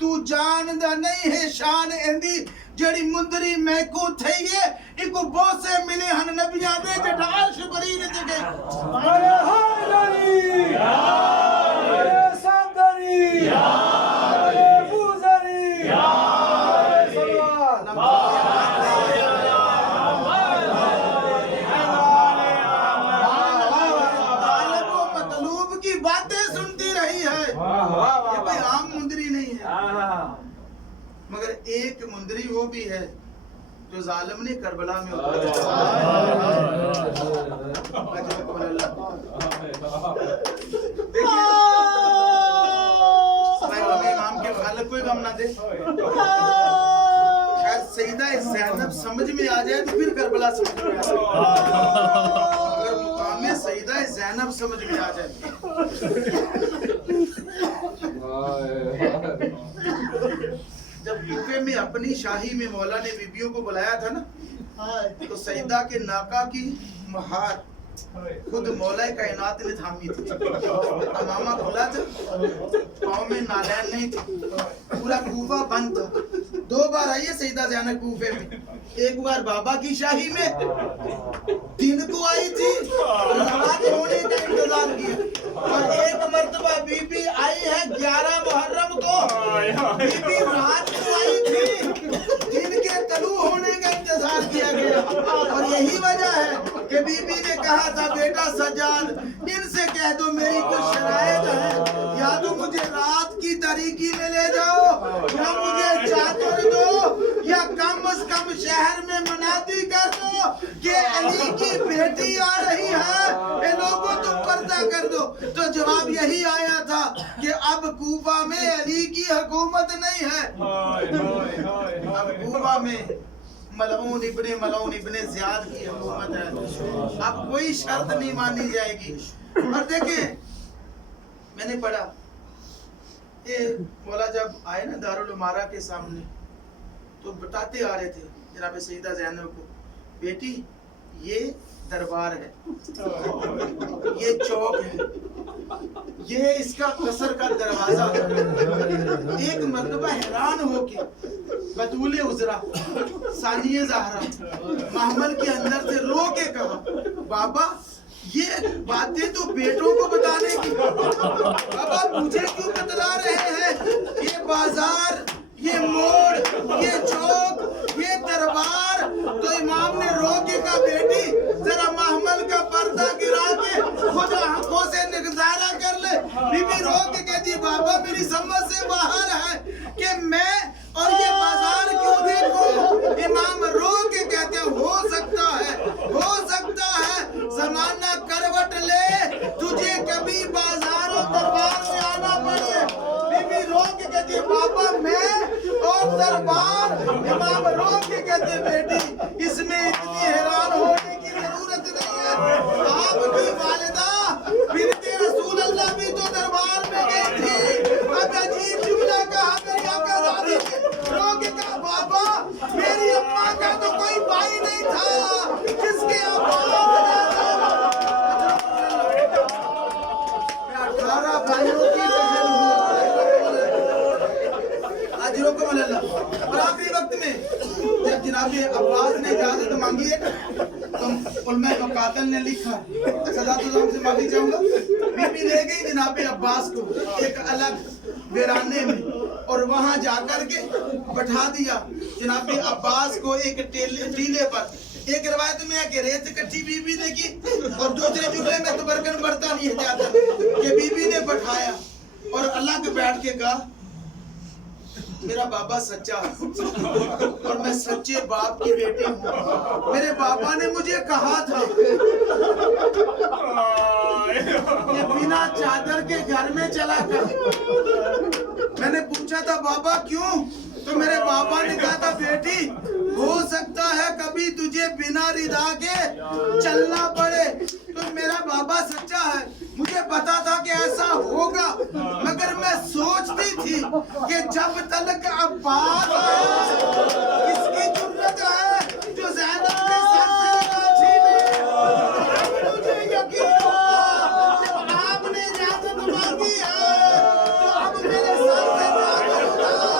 تو جاندا نہیں ہے شان ایندی جڑی مندری میں کو تھئی ہے ایکو بہت سے ملے ہن نبیاں دے جڑا عرش برین تے گئے ارے حیدری ارے صدری ارے بوزری طالب و مطلوب کی باتیں سنتی رہی ہے یہ کوئی عام مندری نہیں ہے مگر ایک مندری وہ بھی ہے جو ظالم نے کربلا میں امام کے خالق کوئی غم نہ دے شاید سیدہ زینب سمجھ میں آ جائے تو پھر کربلا سمجھ میں آ جائے اگر مقام سیدہ زینب سمجھ میں آ جائے جب کوفے میں اپنی شاہی میں مولا نے بیبیوں کو بلایا تھا نا تو سیدہ کے ناکا کی مہار خود مولا کائنات نے تھامی تھی امامہ کھلا تھا پاؤں میں نالین نہیں تھی پورا کوفہ بند تھا دو بار آئی ہے سیدہ زینب کوفے میں ایک بار بابا کی شاہی میں دن کو آئی تھی رات ہونے کا انتظار کیا اور ایک مرتبہ بی بی آئی ہے 11 محرم کو بی بی رات کو آئی تھی دن کے طلوع ہونے کا انتظار کیا گیا اور یہی وجہ ہے کہ بی بی نے کہا تھا بیٹا سجاد ان سے کہہ دو میری کچھ شرائط ہے یا تو مجھے رات کی تاریکی میں لے جاؤ یا مجھے چادر دو یا کم از کم شہر میں منادی کر دو کہ علی کی بیٹی آ رہی ہے اے لوگوں تم پردہ کر دو تو جواب یہی آیا تھا کہ اب کوفہ میں علی کی حکومت نہیں ہے اب کوفہ میں ملعون ابن زیاد کی حکومت ہے اب کوئی شرط نہیں مانی جائے گی اور دیکھیں میں نے پڑھا یہ مولا جب آئے نا دارالعمارہ کے سامنے تو بتاتے آ رہے تھے جناب سیدہ زینب کو بیٹی یہ دربار ہے یہ چوک ہے یہ اس کا قصر کا دروازہ ہے ایک مرتبہ حیران ہو کے بطول عذرا ثانیہ زہرا محمل کے اندر سے رو کے کہا بابا یہ باتیں تو بیٹوں کو بتانے کی بابا مجھے کیوں بتلا رہے ہیں یہ بازار یہ موڑ یہ چوک یہ دربار تو امام نے رو کے کہا بیٹی ذرا محمل کا پردہ گرا کے خود آنکھوں سے نظارہ کر لے بی بی رو کے کہتی بابا میری سمجھ سے باہر ہے کہ میں اور یہ بازار کیوں دیکھوں امام رو کے کہتے ہیں ہو سکتا ہے زمانہ کروٹ لے تجھے کبھی بازار و دربار میں آنا پڑے بی بی رو کے کہتی ہے بابا میں اور دربار امام رو کے کہتے ہیں بیٹی اس میں اتنی حیران ہونے کی ضرورت نہیں ہے آپ کی والدہ بنت رسول اللہ بھی تو دربار میں گئی تھی اب عجیب جملہ کہا میری آقا زادی نے رو کے کہا بابا میری اماں کا تو کوئی بھائی نہیں تھا جس کے ابا 18 بھائیوں کی بہن ہوں اور آخری وقت میں جب جناب عباس نے اجازت مانگی ہے تو علماء مقاتل نے لکھا سادات العظام سے معافی چاہوں گا بی بی لے گئی جناب عباس کو ایک الگ ویرانے میں اور وہاں جا کر کے بٹھا دیا جناب عباس کو ایک ٹیلے پر ایک روایت میں ہے کہ ریت کٹھی بی بی نے کی اور دوسرے جملے میں تو برکن بڑھتا نہیں جاتا کہ بی بی نے بٹھایا اور اللہ کے بیٹھ کے کہا میرا بابا سچا اور میں سچے باپ کی بیٹی ہوں میرے بابا نے مجھے کہا تھا کہ بنا چادر کے گھر میں چلا کر میں نے پوچھا تھا بابا کیوں تو میرے بابا نے کہا تھا بیٹی ہو سکتا ہے کبھی تجھے بنا ردا کے چلنا پڑے تو میرا بابا سچا ہے مجھے پتا تھا کہ ایسا ہوگا مگر میں سوچتی تھی کہ جب تلک عباس کس کی جرت ہے جو زینب کے سر سے نہ چھینے مجھے یقین ہوا جب آپ نے اجازت مانگی ہے تو اب میرے سر سے جا کر اٹھا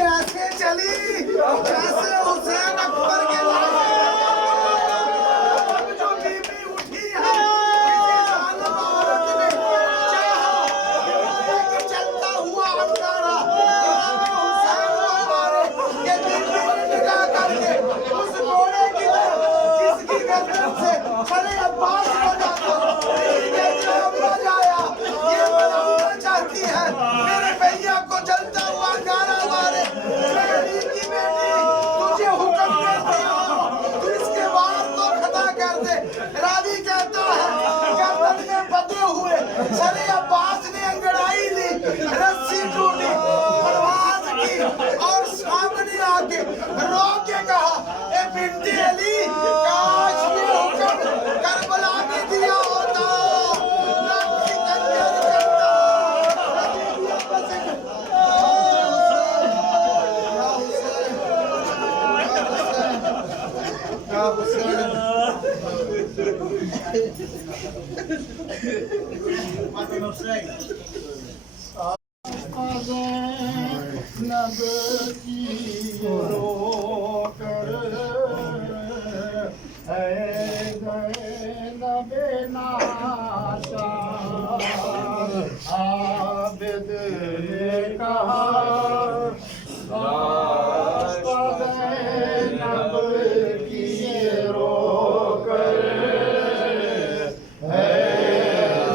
ایسے چلی جیسے حسین اکبر کے جو بیوی اٹھی ہے کسی ظالم عورت نے چاہا کہ چلتا ہوا انگارہ امام حسین کو مارے کہ بیوی نے نگاہ کر کے اس گھوڑے کی طرف جس کی گردن سے بڑے عباس بجا تھا بجایا یہ بنانا چاہتی ہے میرے بھیا کو جلتا ہوا انگارہ مارے میری کی بیٹی تجھے حکم کرتی ہوں تو اس کے وار تو خطا کر دے راوی کہتا ہے گردن میں بدے ہوئے سر عباس نے انگڑائی لی رسی ٹوٹی پرواز کی اور سامنے آ کے رو کے کہا اے بنت علی کاش یہ حکم کربلا میں دیا ہوتا لاکھی کنجر کرتا رجیبیہ پسند یا حسین نب کی رو کر اے زینب ناشاد عابد نے کہا زینب کی رو کر اے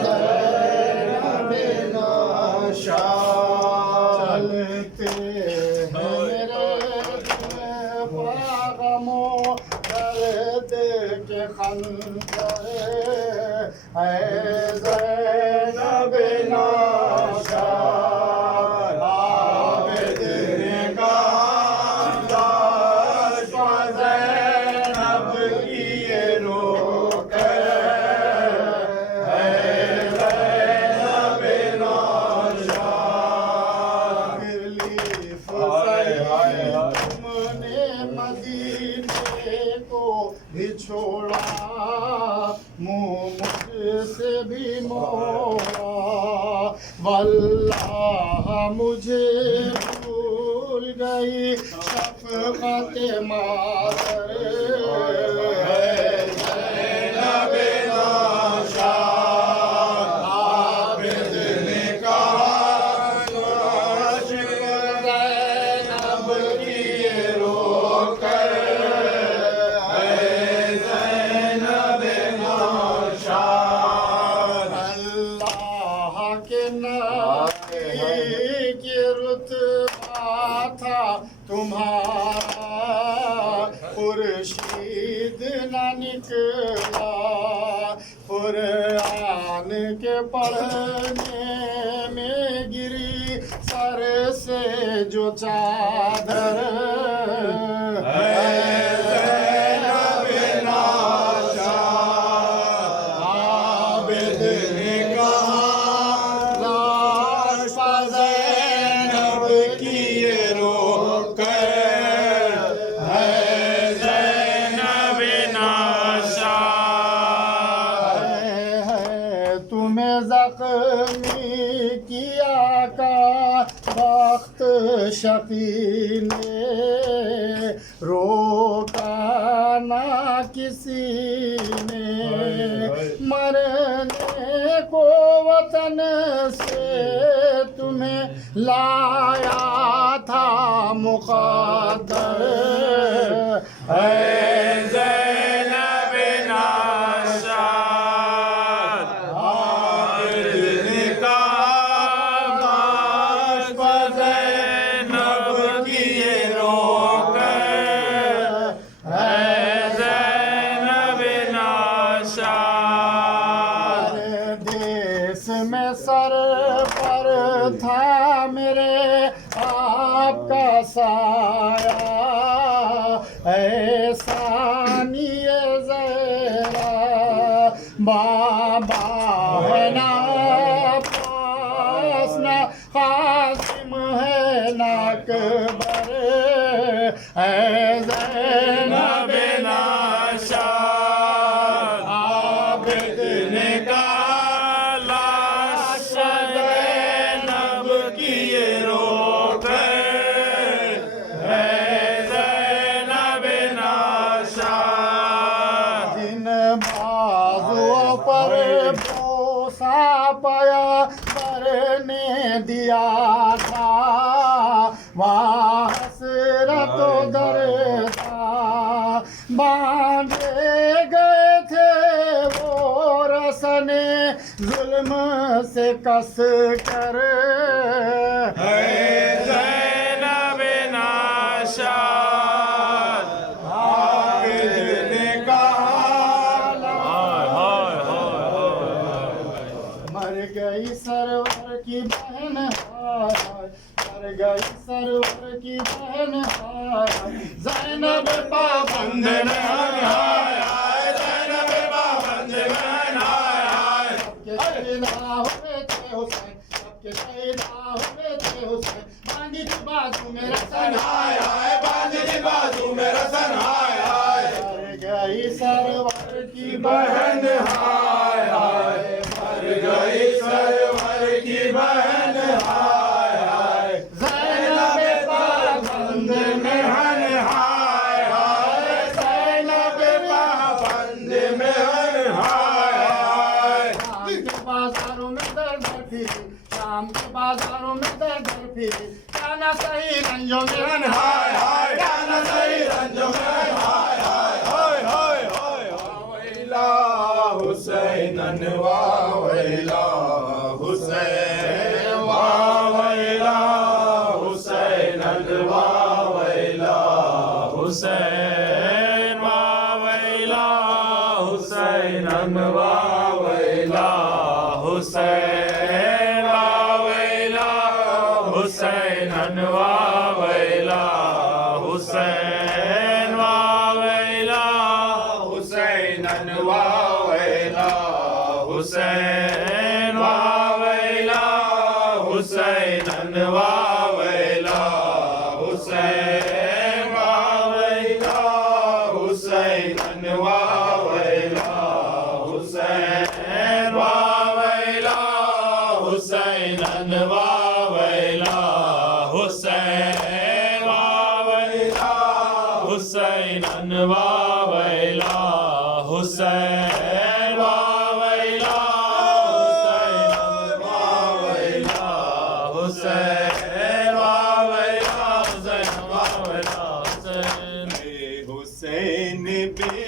زینب ناشاد چلتے ہیں میرے باغموں درد کے خنجر اے زینب ناشاد عابد نے کہا زینب کی رو کر اے زینب ناشاد تم نے مدینے کو بھی چھوڑا منہ مجھ سے بھی موڑا واللہ مجھے بھول گئی شفقت مادر زینب ناشاد عابد نے کہا زینب کی رو کر اے زینب ناشاد اللہ کے نبی کی رتبہ تھا تمہارا خورشید نہ نکلا قرآن کے پڑھنے میں گری سر سے جو چادر زینب ناشاد عابد نے کہا لاش پا زینب کی رو کر اے زینب ناشاد ہے تمہیں زخمی کیا کا بخت شقی نے روکا نہ کسی نے مرنے کو وطن سے تمہیں لایا تھا مقدر اے زینب ناشاد عابد نے کہا زینب کی رو کر اے زینب ناشاد دیس میں سر پر تھا میرے آپ کا سایہ ایسا نہیں ذرا بابا ہے نا پاس نہ قاسم ہے نا اکبر اے زینب ناشاد عابد نے کہا لاش زینب کی رو کر نے دیا تھا، وہاں حسرت و درد تھا، باندھے گئے تھے وہ رسنے ظلم سے کس کر، زینب ناشاد نے کہا مر گئی سرور کی بہن ہائے، مر گئی سرور کی بہن ہائے، زینب پابند مہن ہائے، زینب پابند مہن ہائے، سب کے شہدا ہوئے تھے حسین، سب کے شہدا ہوئے تھے حسین، باندھی تھی بازو میں رسن ہائے، باندھ دی بازو میں رسن ہائے ہائے، مر گئی سرور کی بہن بہن ہائے ہائے، مر گئی سرور کی بہن ہائے ہائے، زینب پابند مہن ہائے ہائے، زینب پابند مہن ہائے ہائے، شام کے بازاروں میں در در پھری، شام کے بازاروں میں در در پھری، جانا صحیح رنجوں میں ہن ہائے ہائے، جانا صحیح رنجوں میں ہائے ہائے ہائے ہائے ہائے، ویلا حسینن ویلا حسین ویلا حسینن ویلا حسین ویلا حسینن ویلا حسین ویلا حسینن ویلا حسین ویلا حسینن ویلا حسین ویلا حسینن ویلا حسین ویلا حسینن ویلا حسین ویلا حسینن ویلا حسین ویلا حسینن ویلا حسین ویلا حسین ویلا حسین حسین بے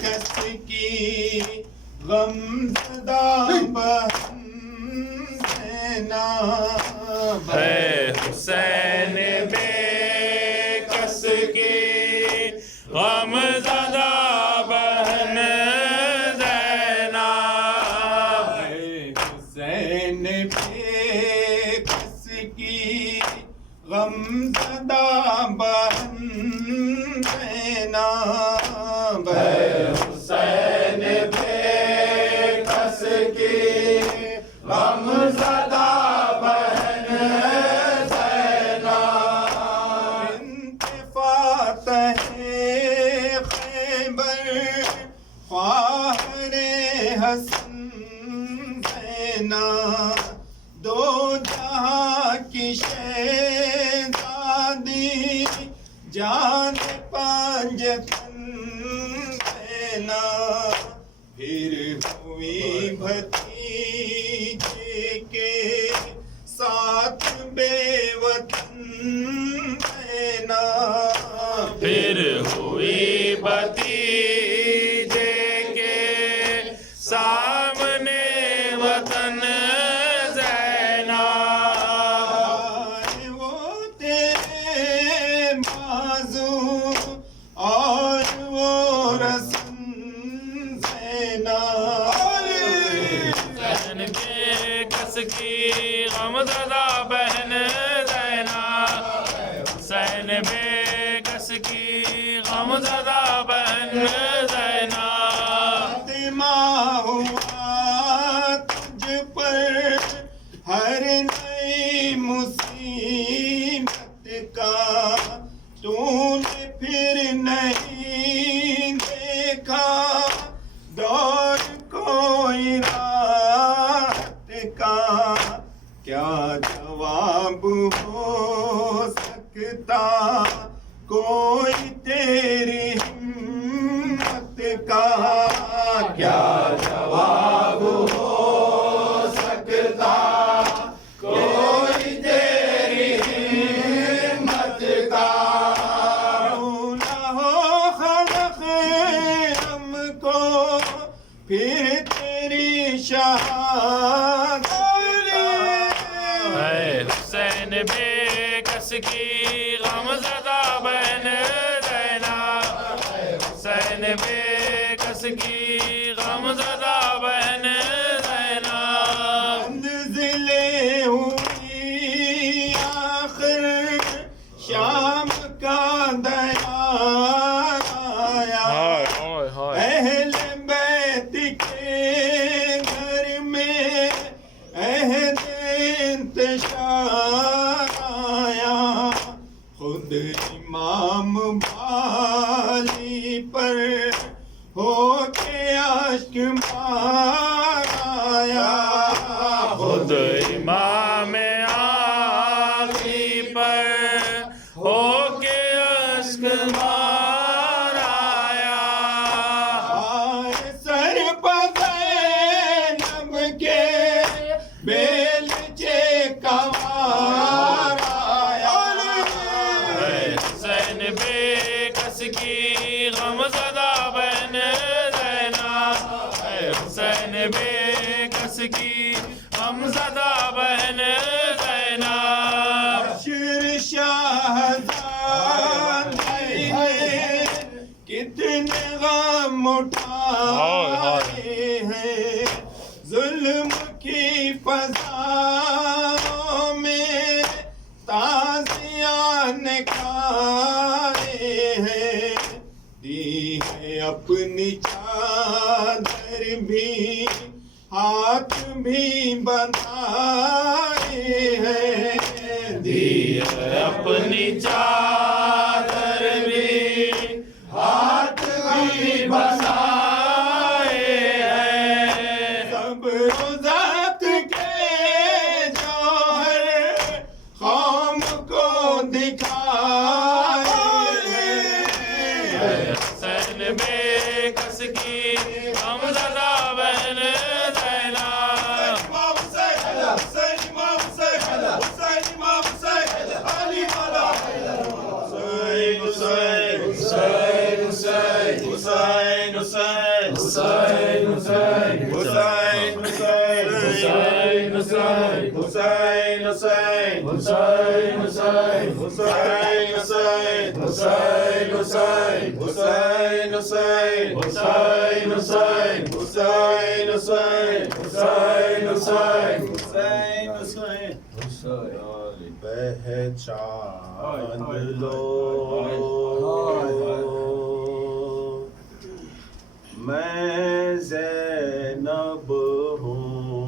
کس کی غم زدہ بہن زینب ہے حسین بے کس کی غم زدہ بہن زینب، حسین بے کس کی غم زدہ بہن زینب، حسین بے کس کی غم زدہ بہن زینب، بنت فاتح خیبر خواہر حسن زینب، دو جہاں کی شہزادی جان پنجتن زینب، پھر ہوئی بھتیجے کے ساتھ بے وطن زینب، پھر ہوئی بھتیجے کے سامنے وطن زینب، وہ تیرے بازو اور وہ رسم زینب، زین بے کس کی غم زدہ بہن زینب، حسین بے کس کی غم زدہ بہن زینب، فاطمہ ہوا تجھ پر ہر نئی مصیبت کا، تو نے پھر نہیں دیکھا دور کوئی راحت کا، کیا جواب ہو سکتا کوئی تیری ہمت کا، کیا جواب ہو سکتا پھر تیری شہادت اے حسین بے کس کی غم زدہ بہن زینب، حسین بے کس کی غم زدہ بہن زینب، منزلیں ہوئی آخر شام کا دیار آیا، اہل بیت کے گھر میں عہد انتشار آیا، خود امام بالی پر ہو کے اشک بار آیا، خود امام علی پر ہو کے اشک بار آیا، آئے سر زینب کے بیلچے کوار آیا، اے حسین بے کس کی غم زدہ بہن زینب، اے حسین بے کس کی غم زدہ بہن زینب، شیر شہزاد نے کتنے غم اٹھائے ہیں، ظلم کی فضاؤں میں تازیاں نکھارے ہیں، دی ہے اپنی چادر بھی ہاتھ بھی بندھائے ہیں، دی ہے اپنی چادر بھی ہاتھ بھی بسائے ہیں، سب ذات کے جوہر قوم کو دکھائے ہیں، حسین بے کس کی غم زدہ بہن زینب، پہچان لو میں زینب ہوں،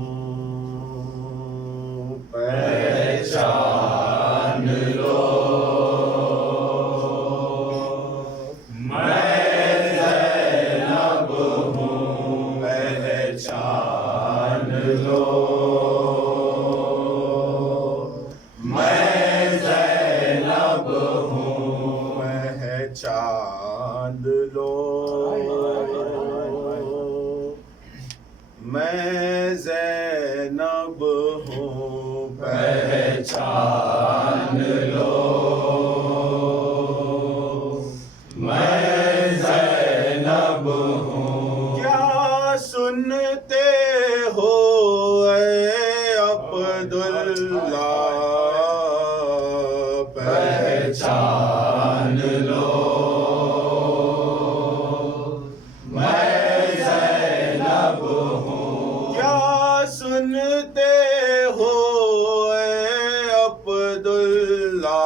پہچان لو میں زینب ہوں، پہچان لو چاند لو میں زینب ہوں، پہچان لو میں زینب ہوں، کیا سنتے ہو اے عبداللہ، پہچان لو سنتے ہو اے عبداللہ،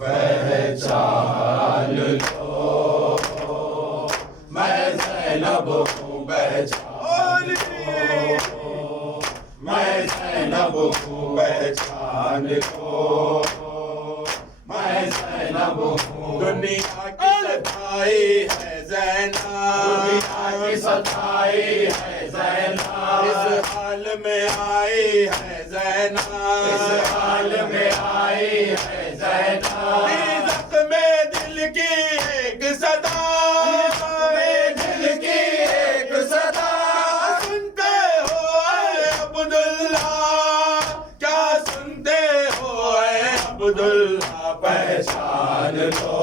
پہچان لو میں زینب ہوں، پہچان لو میں زینب ہوں، پہچان لو میں زینب ہوں، دنیا کی ستائی ہے زینب، دنیا کی ستائی ہے زینب، اس حال میں آئی ہے زینب، اس حال میں آئی ہے زینب، زخم دل کی ایک صدا، دل کی ایک صدا، سنتے ہو اے عبداللہ، کیا سنتے ہو اے عبداللہ، پہچان لو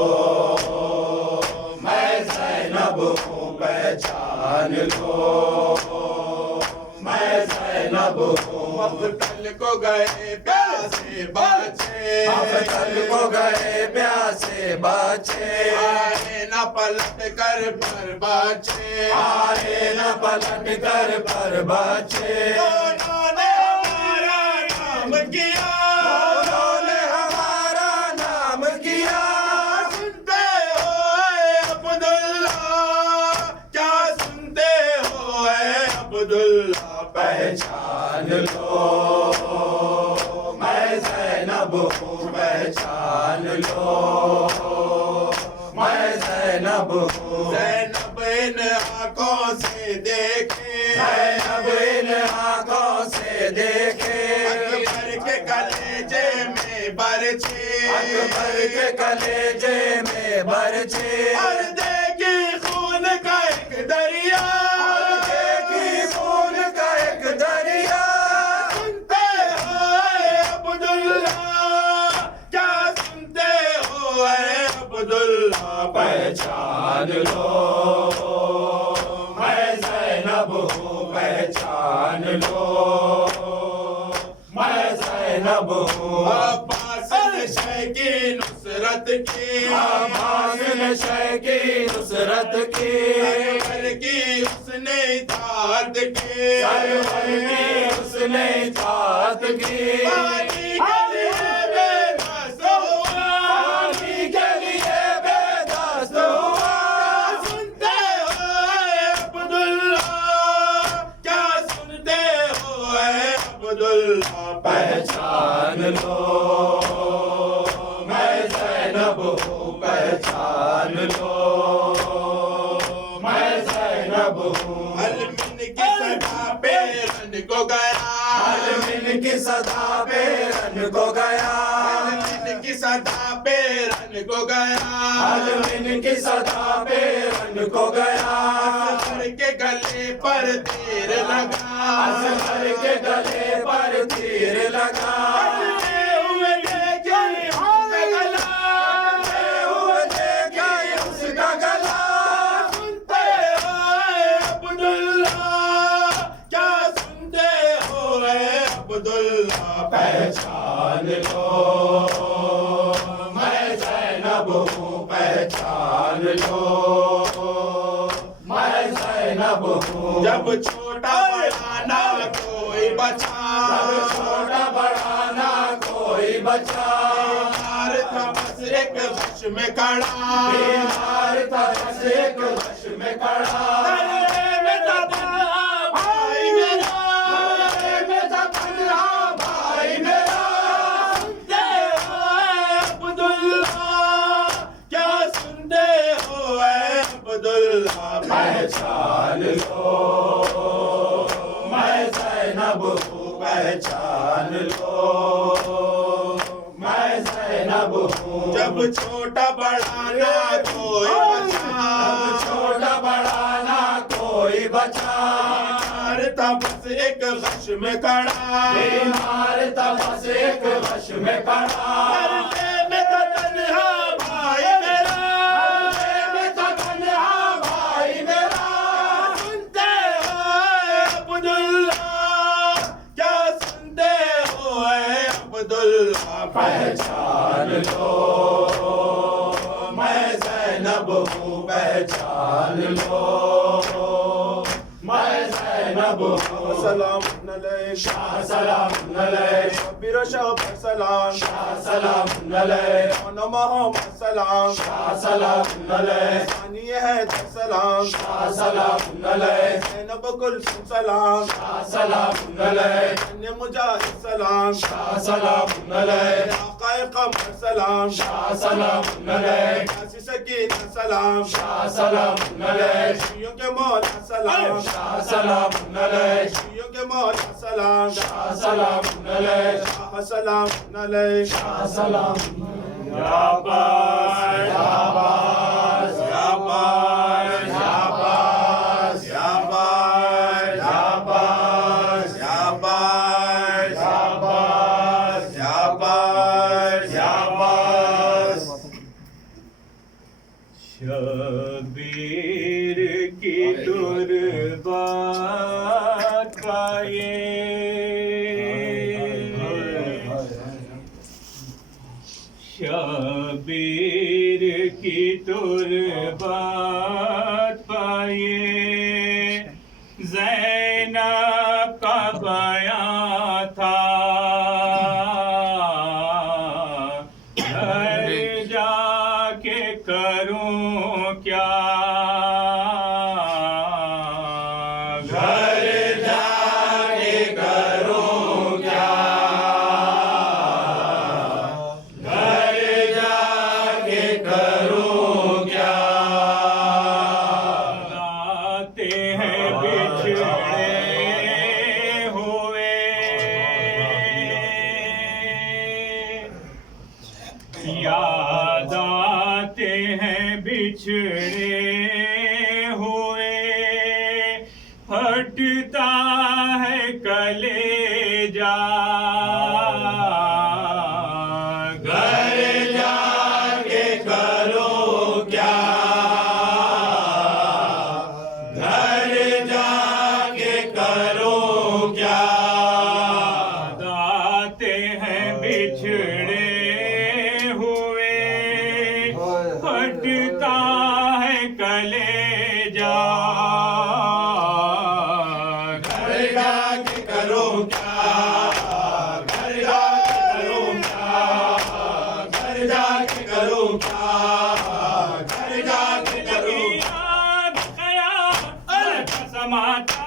میں زینب زینب ہوں پہچان لو، میں زینب ہوں، مقتل کو گئے پیاسے بچے، مقتل کو گئے پیاسے بچے، آئے نہ پلٹ کر پر بچے، آئے نہ پلٹ کر پر بچے، دونوں نے ہمارا نام کیا، دونوں نے ہمارا نام کیا، سنتے ہو اے عبداللہ، کیا سنتے ہو اے عبداللہ، پہچان لو، میں زینب ہوں پہچان لو، میں زینب ہوں، زینب ان آنکھوں سے دیکھے، زینب ان آنکھوں سے دیکھے، اکبر کے کلیجے میں برچے، اکبر کے کلیجے میں برچے، اور دیکھی خون کا ایک دریا، اور دیکھی خون کا ایک دریا، سنتے ہو اے عبداللہ، کیا سنتے ہو اے عبداللہ، پہچان لو، میں زینب ہوں پہچان لو، میں زینب ہوں، عباس نشے کی نصرت کی، عباس نشے کی نصرت کی، سرور کی اس نے اطاعت کی، سرور کی اس نے اطاعت کی، پانی کے لیے بے دست ہوا، پانی کے لیے بے دست ہوا، سنتے ہو اے عبداللہ، کیا سنتے ہو اے عبداللہ، پہچان لو، میں زینب ہوں پہچان لو، میں زینب ہوں، علمن کی صدا پہ رن کو گیا، علمن کی صدا پہ رن کو گیا، علمن کی صدا پہ رن کو گیا، علمن کی صدا پہ رن کو گیا، اصغر کے گلے پر تیر لگا، اصغر کے گلے پر تیر لگا، ہوئے دیکھے اس کا گلا، ہوئے دیکھے اس کا گلا، سنتے ہو اے عبداللہ، کیا سنتے ہو اے عبداللہ، پہچان لو، میں زینب ہوں پہچان لو، میں زینب ہوں، جب چھوٹا بڑا نہ کوئی بچا، جب چھوٹا بڑا نہ کوئی بچا، بیمار تھا بس ایک غش میں کھڑا، بیمار تھا بس ایک غش میں کھڑا، میں تھا تنہا بھائی میرا، میں تھا تنہا بھائی میرا، سنتے ہو اے عبداللہ، کیا سنتے ہو اے عبداللہ، پہچان لو، میں زینب ہوں پہچان لو، میں زینب ہوں، جب چھوٹا بڑا نہ کوئی بچا، جب چھوٹا بڑا نہ کوئی بچا، بیمار تھا بس ایک غش میں کھڑا، بیمار تھا بس ایک غش میں کھڑا، میں تھا تنہا بھائی میرا، میں تھا تنہا بھائی میرا، سنتے ہو اے عبداللہ، کیا سنتے ہو اے عبداللہ، پہچان لو، میں زینب ہوں پہچان لو، میں زینب ہوں، سلام علیک شاہ، سلام علیک شبیر شاہ پر سلام، شاہ سلام علیک مولانا محمد سلام، شاہ سلام علیک ثانی ہے سلام، شاہ سلام علیک زینب کلثوم سلام، شاہ سلام علیک مجاہد سلام، شاہ سلام علیک آقا قمر سلام، شاہ سلام علیک یاسی سکینہ سلام، شاہ سلام علیک شیعوں کے مولا سلام، شاہ سلام علیک شیعوں کے مولا سلام، شاہ سلام علیک شاہ سلام علیک شاہ سلام، یا عباس یا عباس یا عباس یا عباس یا عباس یا عباس یا عباس یا عباس یا عباس یا عباس شبیر تربت پائے شبیر کی تربت پائے زینب کا بیان تھا گھر جا کے کروں کیا گھر جا کے کروں کیا گھر جا کے کروں کیا آتے ہیں بچھڑے ہوئے یاد آتے ہیں بچھڑے ہوئے پھٹتا ہے کلیجا گھر جا کے کرو کیا گھر جا کے کرو کیا آتے ہیں بچھڑے ہوئے پھٹتا ہے کلیجا گھر جا کے کرو کیا گھر جا کے کرو کیا گھر جا کے کرو کیا گھر جا کے کرو سماتا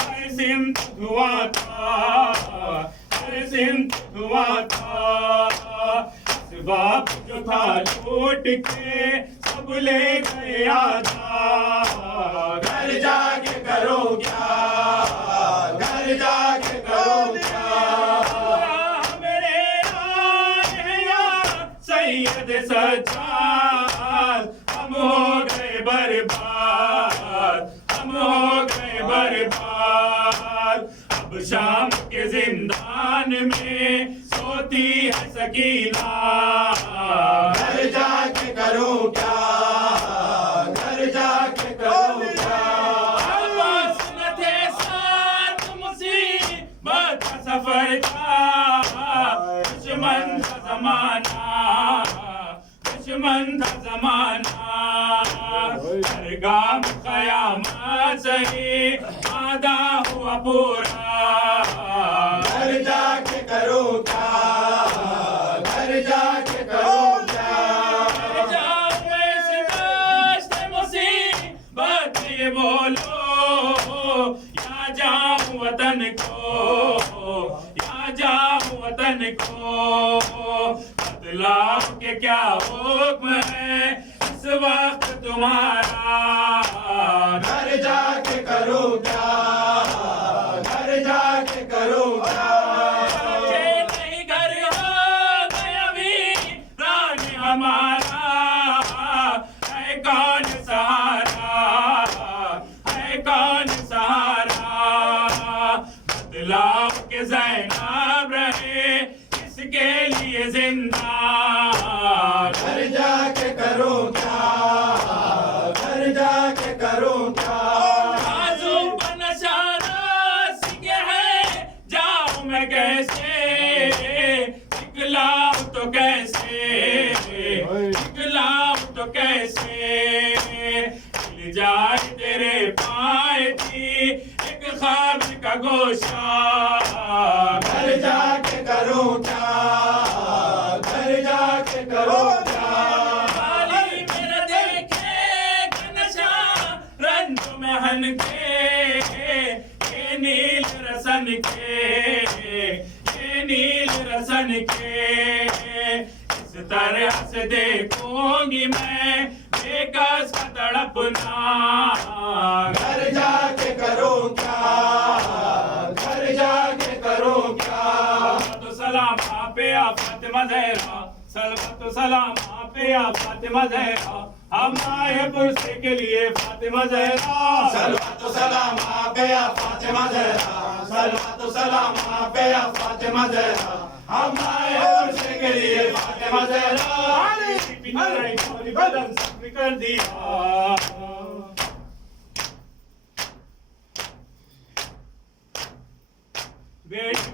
ہر سمت ہوا تھا ہر سمت ہوا تھا اسباب جو تھا لوٹ کے سب لے گئے آدھا گھر جا کے کرو کیا گھر جا کے کرو کیا میرے سید سجاد ہم ہو گئے برباد ہم ہو گئے برباد اب شام کے زندان میں سوتی ہے سکینہ گھر جا کے کرو کیا گھر جا کے کرو کیا ساتھ مصیبت کا سفر تھا دشمن کا زمانہ دشمن کا زمانہ ہر گام قیامت سہی آدھا ہوا پورا گھر جا کے کرو کیا گھر جا کے کرو کیا مصیبت یہ بولو یا جاؤں وطن کو یا جاؤں وطن کو بتلاؤ کہ کیا حکم ہے اس وقت تمہارا گھر جا کے کرو کیا گھر جا کے کرو کیا نہیں گھر ہو گیا بھی ران ہمارا ہے کون سہارا ہے کون سہارا بتلاؤ کہ زینب رہے اس کے لیے زندہ گھر جا کے کرو کیا گھر جا کے کرو کیا بازو پر نشانہ سکے ہے جاؤں میں کیسے دکھلاؤں تو کیسے دکھلاؤں تو کیسے مل جائے تیرے پائے تھی ایک خواب کا گوشہ گھر جا کے کرو کیا گھر جا کے کرو کیا میرا دیکھے نشا رنج میں ہن کے یہ نیل رسن کے یہ نیل رسن کے اس طرح سے دیکھوں گی میں بے کس کا تڑپنا گھر جا کے کرو کیا گھر جا کے کرو کیا تو سلام آپ فاطمہ زہرا سلوات و سلام آپ فاطمہ زہرا ہم آئے پرسے کے لیے فاطمہ زہرا سلوات و سلام آپ فاطمہ زہرا سلوات و سلام آپ فاطمہ زہرا ہم آئے پرسے کے لیے فاطمہ زہرا بدن سخت کر دیا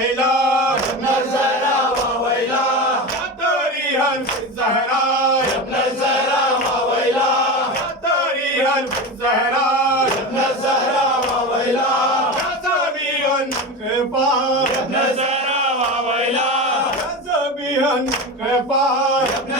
وويلا يا ابن الزهراء وويلا يا طريها في الزهراء يا ابن الزهراء وويلا يا طريها في الزهراء يا ابن الزهراء وويلا يا سبيها انخفاض يا ابن الزهراء وويلا يا سبيها انخفاض يا ابن